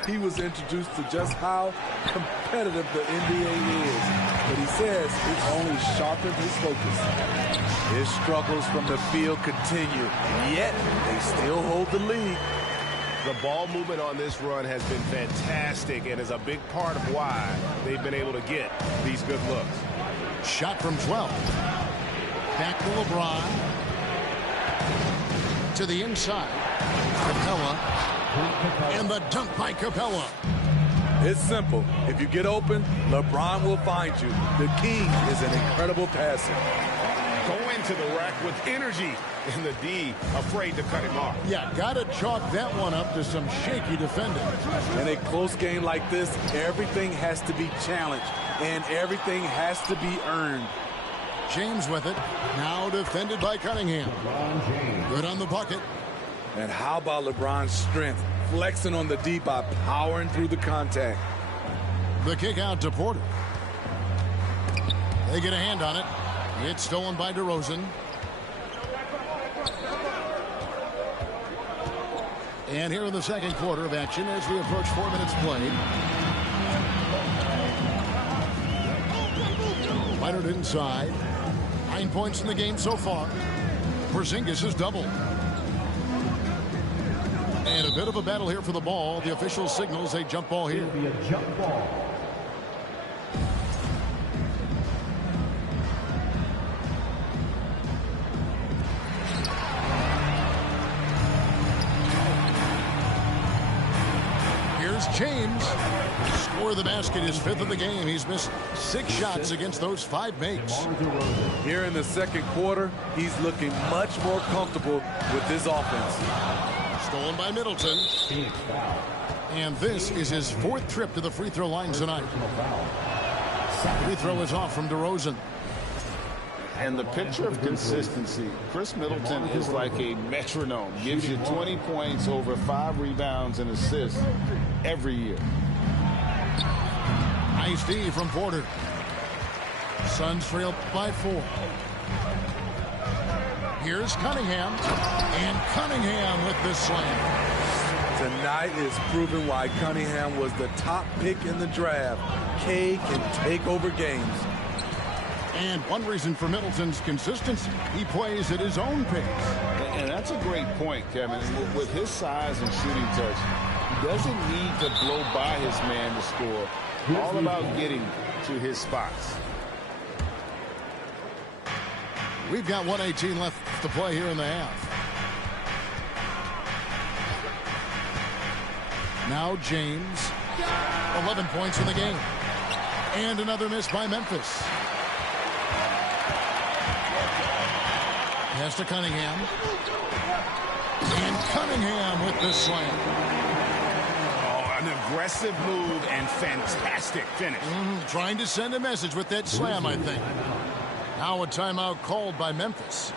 He was introduced to just how competitive the NBA is. But he says it only sharpened his focus. His struggles from the field continue, yet they still hold the lead. The ball movement on this run has been fantastic and is a big part of why they've been able to get these good looks. Shot from 12. Back to LeBron. To the inside. Capella. And the dunk by Capella. It's simple. If you get open, LeBron will find you. The king is an incredible passer. Go into the rack with energy, and the D afraid to cut him off. Yeah, gotta chalk that one up to some shaky defending. In a close game like this, everything has to be challenged, and everything has to be earned. James with it. Now defended by Cunningham. Good on the bucket. And how about LeBron's strength, flexing on the D by powering through the contact. The kick out to Porter. They get a hand on it. It's stolen by DeRozan. And here in the second quarter of action as we approach 4 minutes played. Leonard inside. 9 points in the game so far. Porzingis is doubled. And a bit of a battle here for the ball. The official signals a jump ball here. It'll be a jump ball. Here's James. Score the basket, his 5th of the game. He's missed 6 shots against those 5 makes. Here in the second quarter, he's looking much more comfortable with his offense. Stolen by Middleton. And this is his 4th trip to the free throw line tonight. Free throw is off from DeRozan. And the picture of consistency, Chris Middleton is like a metronome. Gives you 20 points, over 5 rebounds and assists every year. Nice D from Porter. Suns trail by 4. Here's Cunningham. And Cunningham with the slam. Tonight is proving why Cunningham was the top pick in the draft. K can take over games. And one reason for Middleton's consistency, he plays at his own pace. And that's a great point, Kevin. With his size and shooting touch, he doesn't need to blow by his man to score. All about getting to his spots. We've got 1:18 left to play here in the half. Now James. 11 points in the game. And another miss by Memphis. Pass to Cunningham. And Cunningham with the slam. Oh, an aggressive move and fantastic finish. Trying to send a message with that slam, I think. Now a timeout called by Memphis.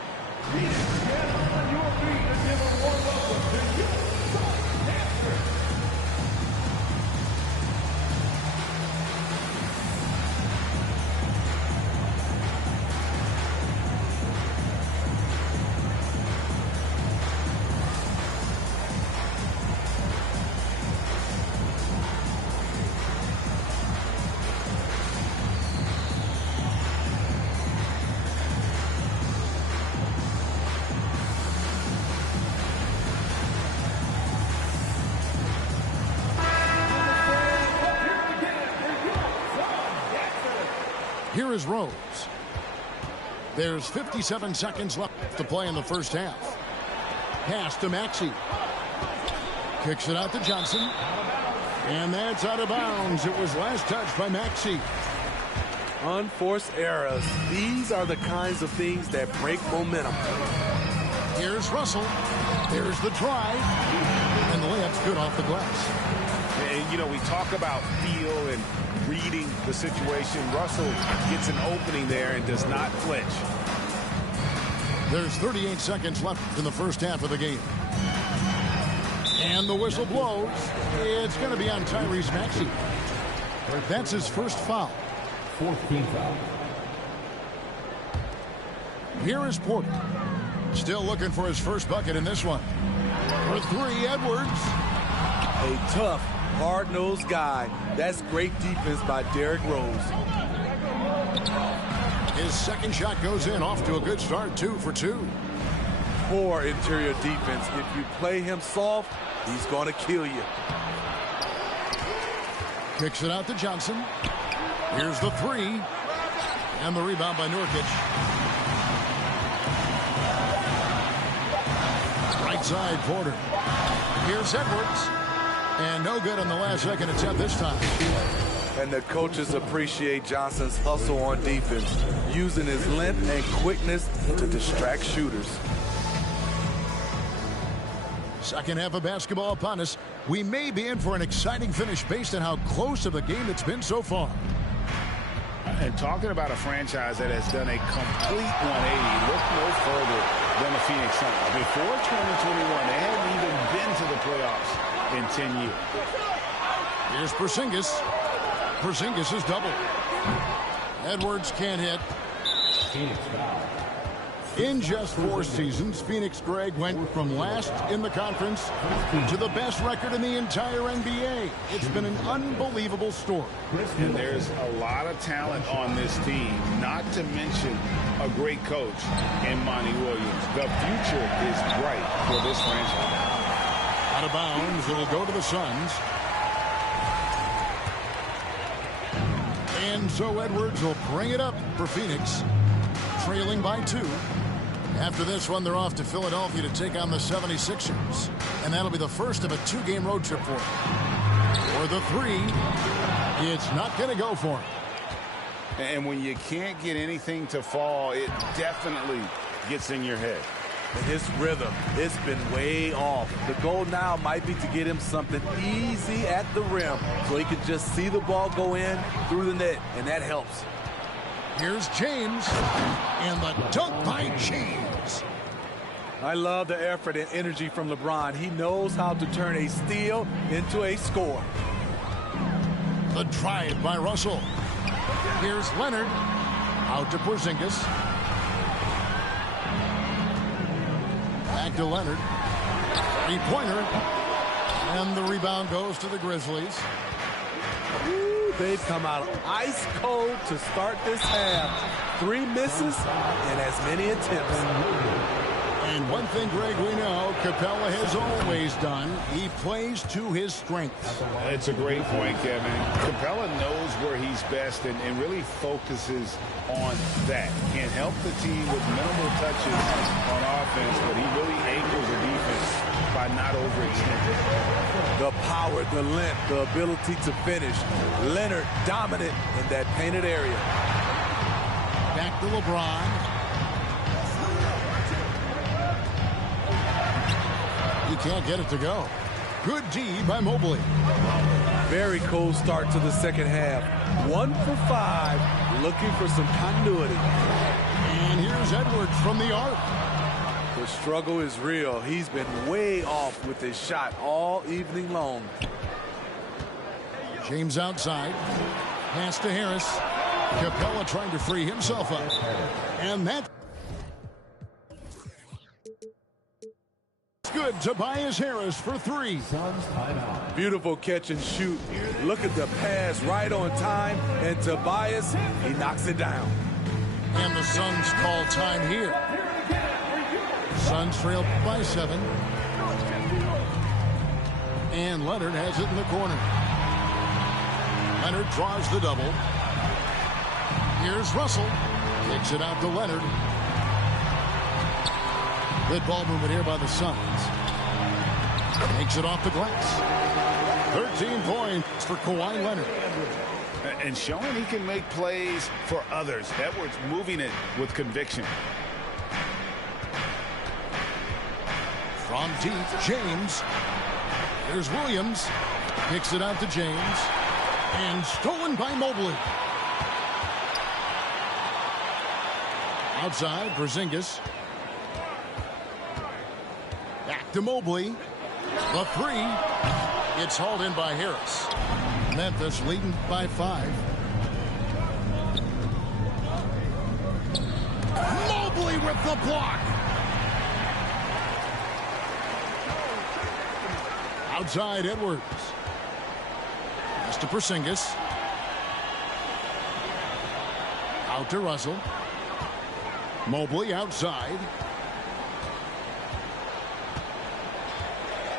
Here is Rose. There's 57 seconds left to play in the first half. Pass to Maxey. Kicks it out to Johnson. And that's out of bounds. It was last touched by Maxey. Unforced errors. These are the kinds of things that break momentum. Here's Russell. There's the drive. And the layup's good off the glass. And, you know, we talk about feel and reading the situation. Russell gets an opening there and does not flinch. There's 38 seconds left in the first half of the game. And the whistle blows. It's going to be on Tyrese Maxey. That's his first foul. 4th team foul. Here is Porter. Still looking for his first bucket in this one. For three, Edwards. A tough, hard-nosed guy. That's great defense by Derrick Rose. His second shot goes in, off to a good start, 2 for 2. Poor interior defense. If you play him soft, he's going to kill you. Kicks it out to Johnson. Here's the three. And the rebound by Nurkic. Right side, Porter. Here's Edwards. And no good on the last second attempt this time. And the coaches appreciate Johnson's hustle on defense, using his length and quickness to distract shooters. Second half of basketball upon us. We may be in for an exciting finish based on how close of a game it's been so far. And talking about a franchise that has done a complete 180, look no further than the Phoenix Suns. Before 2021, they hadn't even been to the playoffs in 10 years. Here's Porzingis. Porzingis is double. Edwards can't hit. Phoenix foul. In just 4 seasons, Phoenix, Greg, went from last in the conference to the best record in the entire NBA. It's been an unbelievable story. And there's a lot of talent on this team, not to mention a great coach in Monty Williams. The future is bright for this franchise. Out of bounds, it'll go to the Suns. And so Edwards will bring it up for Phoenix, trailing by 2. After this one, they're off to Philadelphia to take on the 76ers. And that'll be the first of a 2-game road trip for them. For the three, it's not going to go for him. And when you can't get anything to fall, it definitely gets in your head. And his rhythm, it's been way off. The goal now might be to get him something easy at the rim so he can just see the ball go in through the net, and that helps. Here's James, and the dunk by James. I love the effort and energy from LeBron. He knows how to turn a steal into a score. The drive by Russell. Here's Leonard, out to Porzingis. Back to Leonard. 3-pointer. And the rebound goes to the Grizzlies. Ooh, they've come out ice cold to start this half. 3 misses and as many attempts. And one thing, Greg, we know Capella has always done. He plays to his strengths. It's a great point, Kevin. Capella knows where he's best and really focuses on that. Can't help the team with minimal touches on offense, but he really anchors the defense by not overextending. The power, the length, the ability to finish. Leonard dominant in that painted area. Back to LeBron. He can't get it to go. Good D by Mobley. Very cold start to the second half. 1 for 5, looking for some continuity. And here's Edwards from the arc. The struggle is real. He's been way off with his shot all evening long. James outside. Pass to Harris. Capella trying to free himself up. And that good. Tobias Harris for 3. Beautiful catch and shoot. Look at the pass right on time. And Tobias, he knocks it down. And the Suns call time here. Suns trail by 7. And Leonard has it in the corner. Leonard draws the double. Here's Russell. Kicks it out to Leonard. Good ball movement here by the Suns. Takes it off the glass. 13 points for Kawhi Leonard. And showing he can make plays for others. Edwards moving it with conviction. From deep, James. Here's Williams. Kicks it out to James. And stolen by Mobley. Outside, Porzingis. Back to Mobley. The three. It's hauled in by Harris. Memphis leading by 5. Mobley with the block. Outside, Edwards. Pass to Porzingis. Out to Russell. Mobley outside.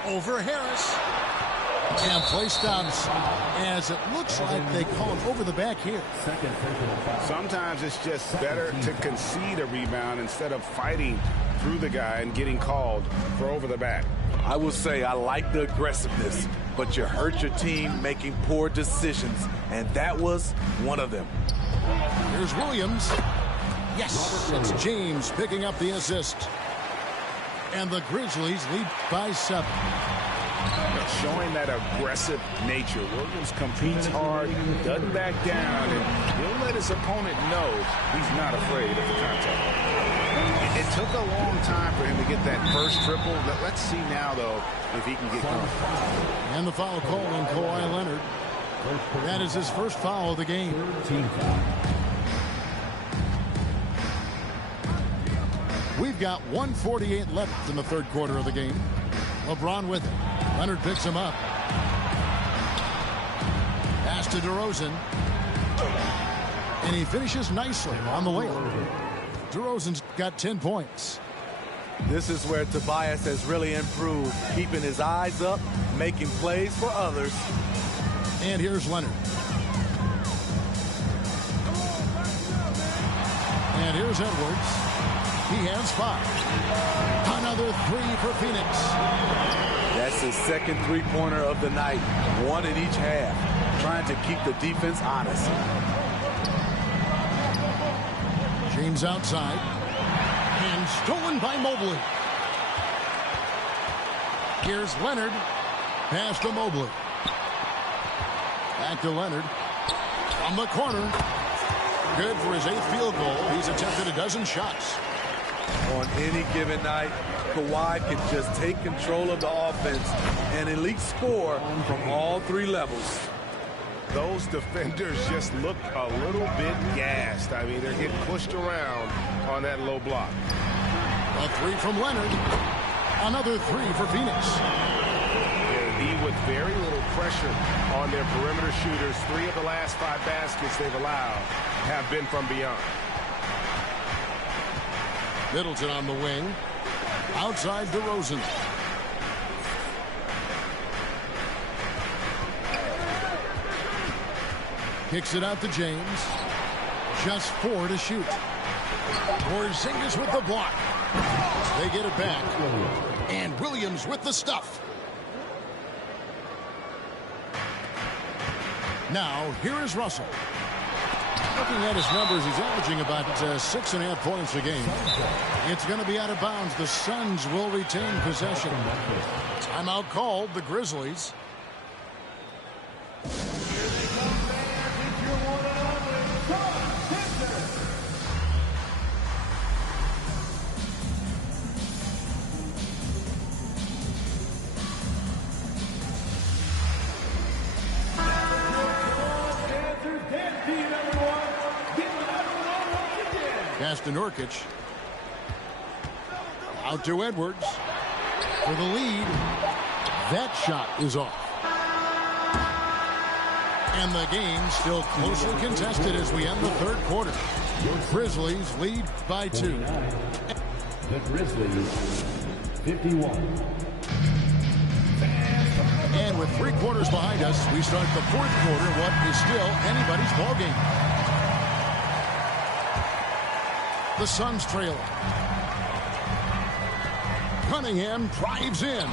Over Harris. And play stops as it looks like they call it over the back here. Sometimes it's just better to concede a rebound instead of fighting through the guy and getting called for over the back. I will say I like the aggressiveness, but you hurt your team making poor decisions, and that was one of them. Here's Williams. Yes, it's James picking up the assist. And the Grizzlies lead by 7. Showing that aggressive nature. Williams competes hard, doesn't back down, and he'll let his opponent know he's not afraid of the contact. It took a long time for him to get that first triple. Let's see now, though, if he can get going. And the foul call on Kawhi Leonard. That is his first foul of the game. We've got 1:48 left in the third quarter of the game. LeBron with it. Leonard picks him up. Pass to DeRozan. And he finishes nicely on the layup. DeRozan's got 10 points. This is where Tobias has really improved, keeping his eyes up, making plays for others. And here's Leonard. And here's Edwards. He has 5. Another 3 for Phoenix. That's his second three-pointer of the night. 1 in each half. Trying to keep the defense honest. James outside. And stolen by Mobley. Here's Leonard. Pass to Mobley. Back to Leonard. From the corner. Good for his 8th field goal. He's attempted a dozen shots. On any given night, Kawhi can just take control of the offense and elite score from all 3 levels. Those defenders just look a little bit gassed. I mean, they're getting pushed around on that low block. A 3 from Leonard. Another 3 for Phoenix. And with very little pressure on their perimeter shooters. 3 of the last 5 baskets they've allowed have been from beyond. Middleton on the wing. Outside DeRozan. Kicks it out to James. Just 4 to shoot. Porzingis with the block. They get it back. And Williams with the stuff. Now, here is Russell. Looking at his numbers, he's averaging about 6.5 points a game. It's going to be out of bounds. The Suns will retain possession. Timeout called, the Grizzlies. Pass to Nurkic. Out to Edwards. For the lead. That shot is off. And the game still closely contested as we end the third quarter. Grizzlies lead by 2. The Grizzlies, 51. And with 3 quarters behind us, we start the fourth quarter, what is still anybody's ballgame. The Suns trailing. Cunningham drives in.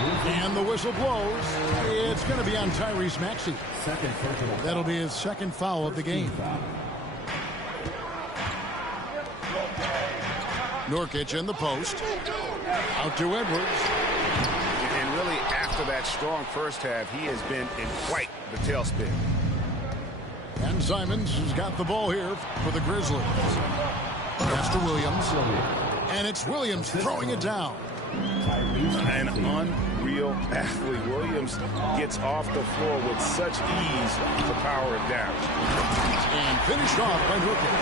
And the whistle blows. It's going to be on Tyrese Maxey. Second personal. That'll be his second foul of the game. Nurkic in the post. Out to Edwards. And really, after that strong first half, he has been in quite the tailspin. And Simons has got the ball here for the Grizzlies. Pass to Williams. And it's Williams throwing it down. An unreal athlete. Williams gets off the floor with such ease to power it down. And finished off by Nurkic.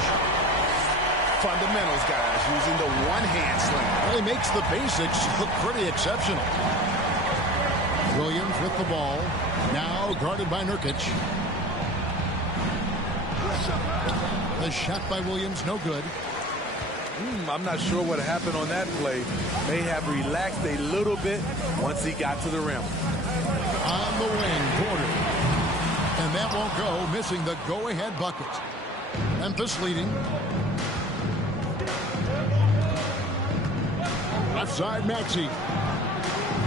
Fundamentals, guys, using the one-hand slam. Well, he makes the basics look pretty exceptional. Williams with the ball. Now guarded by Nurkic. The shot by Williams, no good. I'm not sure what happened on that play. May have relaxed a little bit once he got to the rim. On the wing, Porter. And that won't go, missing the go-ahead bucket. Memphis leading. Left side, Maxey.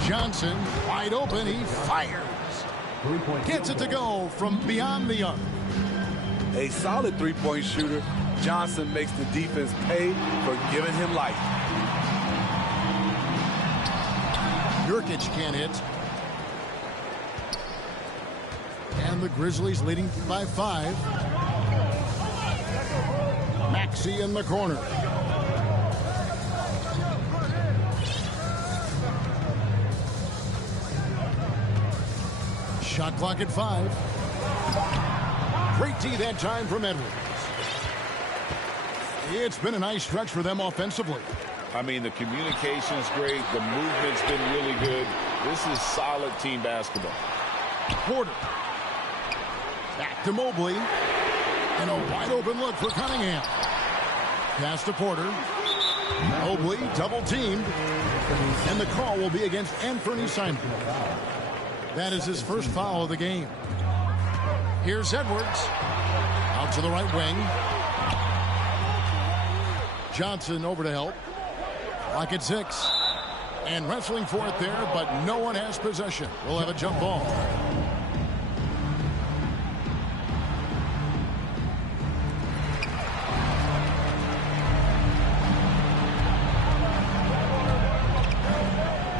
Johnson, wide open, he fires. Gets it to go from beyond the arc. A solid three-point shooter. Johnson makes the defense pay for giving him life. Nurkic can't hit. And the Grizzlies leading by 5. Maxey in the corner. Shot clock at 5. Great D that time from Edwards. It's been a nice stretch for them offensively. I mean, the communication's great. The movement's been really good. This is solid team basketball. Porter. Back to Mobley. And a wide open look for Cunningham. Pass to Porter. Mobley double teamed. And the call will be against Anthony Simons. That is his first foul of the game. Here's Edwards. Out to the right wing. Johnson over to help. Clock at 6. And wrestling for it there, but no one has possession. We'll have a jump ball.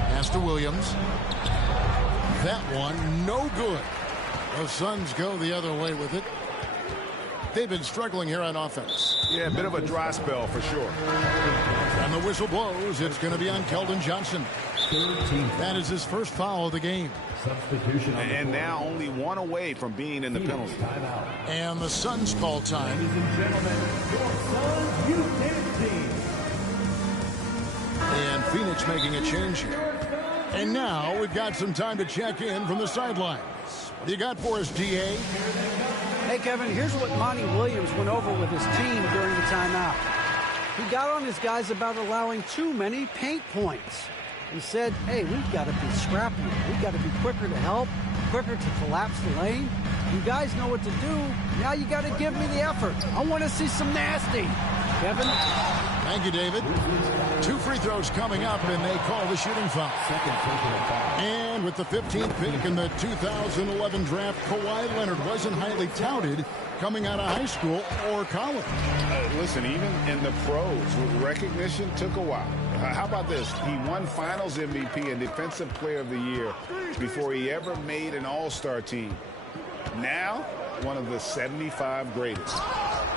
Pass to Williams. That one, no good. The Suns go the other way with it. They've been struggling here on offense. Yeah, a bit of a dry spell for sure. And the whistle blows. It's going to be on Keldon Johnson. That is his first foul of the game. Substitution. And now only one away from being in the penalty. And the Suns call time. Ladies and gentlemen, your Suns youth team. And Phoenix making a change here. And now we've got some time to check in from the sidelines. What do you got for us, DA? Hey, Kevin, here's what Monty Williams went over with his team during the timeout. He got on his guys about allowing too many paint points. He said, hey, we've got to be scrappier. We've got to be quicker to help, quicker to collapse the lane. You guys know what to do. Now you got to give me the effort. I want to see some nasty. Kevin? Thank you, David. 2 free throws coming up, and they call the shooting foul. And with the 15th pick in the 2011 draft, Kawhi Leonard wasn't highly touted coming out of high school or college. Listen, even in the pros, recognition took a while. How about this? He won Finals MVP and Defensive Player of the Year before he ever made an All-Star team. Now, one of the 75 greatest.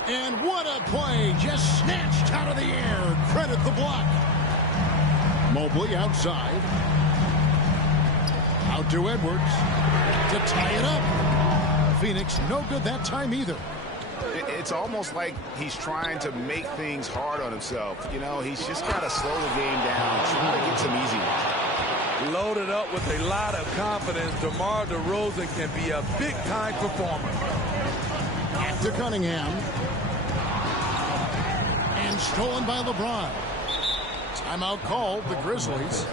And what a play, just snatched out of the air. Credit the block. Mobley outside. Out to Edwards to tie it up. Phoenix no good that time either. It's almost like he's trying to make things hard on himself. You know, he's just got to slow the game down, try to get some easy ones. Loaded up with a lot of confidence, DeMar DeRozan can be a big-time performer. Back to Cunningham. And stolen by LeBron. Timeout called, the Grizzlies.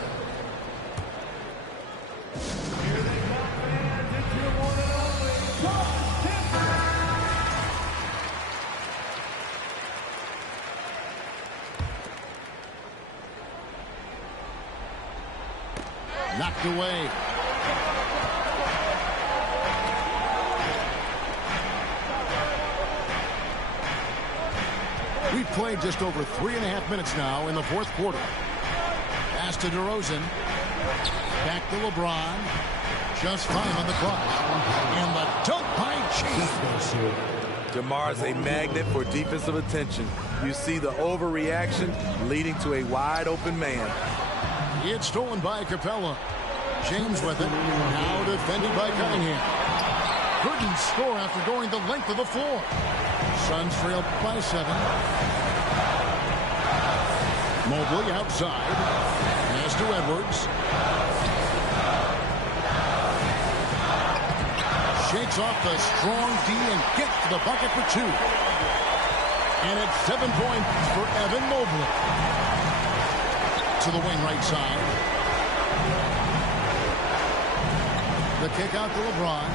Knocked away. We've played just over 3.5 minutes now in the fourth quarter. Pass to DeRozan. Back to LeBron. Just 5 on the clock. And the dunk by James. DeMar's a magnet for defensive attention. You see the overreaction leading to a wide-open man. It's stolen by Capella. James with it. Now defended by Cunningham. Couldn't score after going the length of the floor. Suns trail by 7. Mobley outside. Pass to Edwards. Shakes off the strong D and gets to the bucket for 2. And it's 7 points for Evan Mobley. To the wing right side. The kick out to LeBron.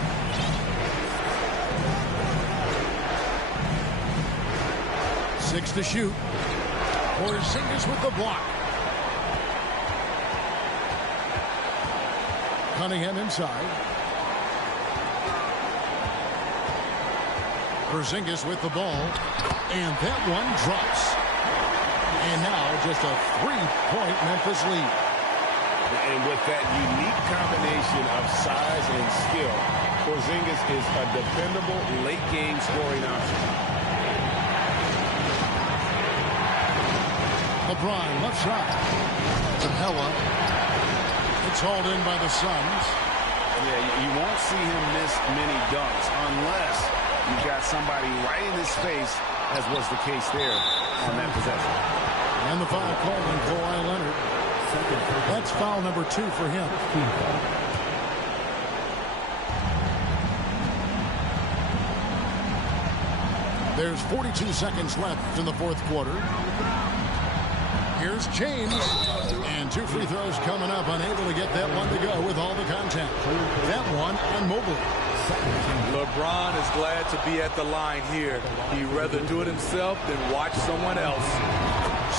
Six to shoot. Porzingis with the block. Cunningham inside. Porzingis with the ball. And that one drops. And now just a 3-point Memphis lead. And with that unique combination of size and skill, Porzingis is a dependable late-game scoring option. LeBron left side. Capella. It's hauled in by the Suns. Yeah, you won't see him miss many dunks unless you've got somebody right in his face, as was the case there on that possession. And the foul call on Kawhi Leonard. That's foul number 2 for him. There's 42 seconds left in the fourth quarter. Here's James. And 2 free throws coming up. Unable to get that one to go with all the contact. That one on Mobley. LeBron is glad to be at the line here. He'd rather do it himself than watch someone else.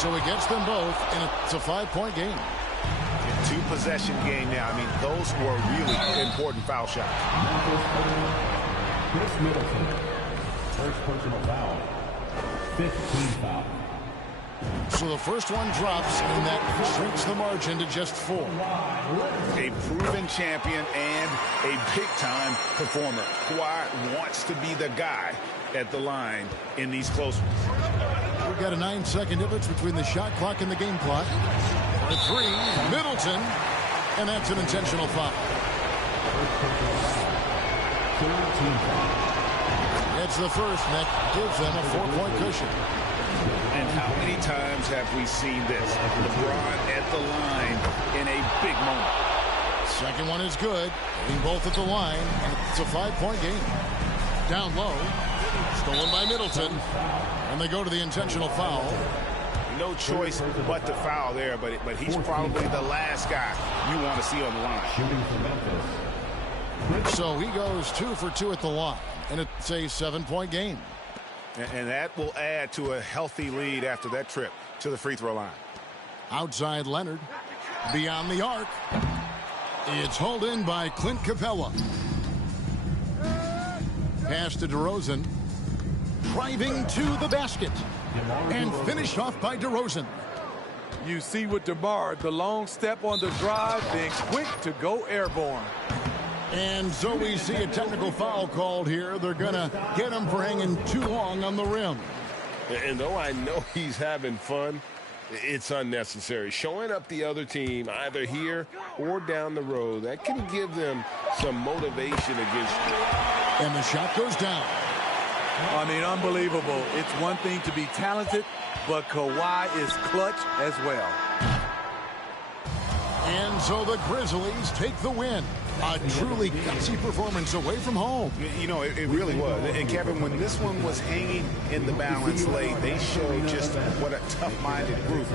So he gets them both, and it's a 5-point game. A 2-possession game now. I mean, those were really important foul shots. Chris Middleton, first personal foul, 15 foul. So the first one drops, and that shrinks the margin to just 4. A proven champion and a big-time performer. Kawhi wants to be the guy at the line in these close ones. We've got a 9-second difference between the shot clock and the game clock. For 3, Middleton, and that's an intentional foul. It's the first, and that gives them a 4-point cushion. And how many times have we seen this? LeBron at the line in a big moment. Second one is good. Hitting both at the line, and it's a 5-point game. Down low. Stolen by Middleton. And they go to the intentional foul. No choice but to foul there, but he's probably the last guy you want to see on the line. So he goes 2 for 2 at the line, and it's a 7-point game. And that will add to a healthy lead after that trip to the free throw line. Outside Leonard. Beyond the arc. It's hauled in by Clint Capella. Pass to DeRozan. Driving to the basket. And finished off by DeRozan. You see with DeMar, the long step on the drive, then quick to go airborne. And so we see a technical foul called here. They're going to get him for hanging too long on the rim. And though I know he's having fun, it's unnecessary. Showing up the other team, either here or down the road, that can give them some motivation against you. And the shot goes down. I mean, unbelievable. It's one thing to be talented, but Kawhi is clutch as well. And so the Grizzlies take the win. A truly gutsy performance away from home. You know, it really was. And Kevin, when this one was hanging in the balance late, they showed just what a tough-minded group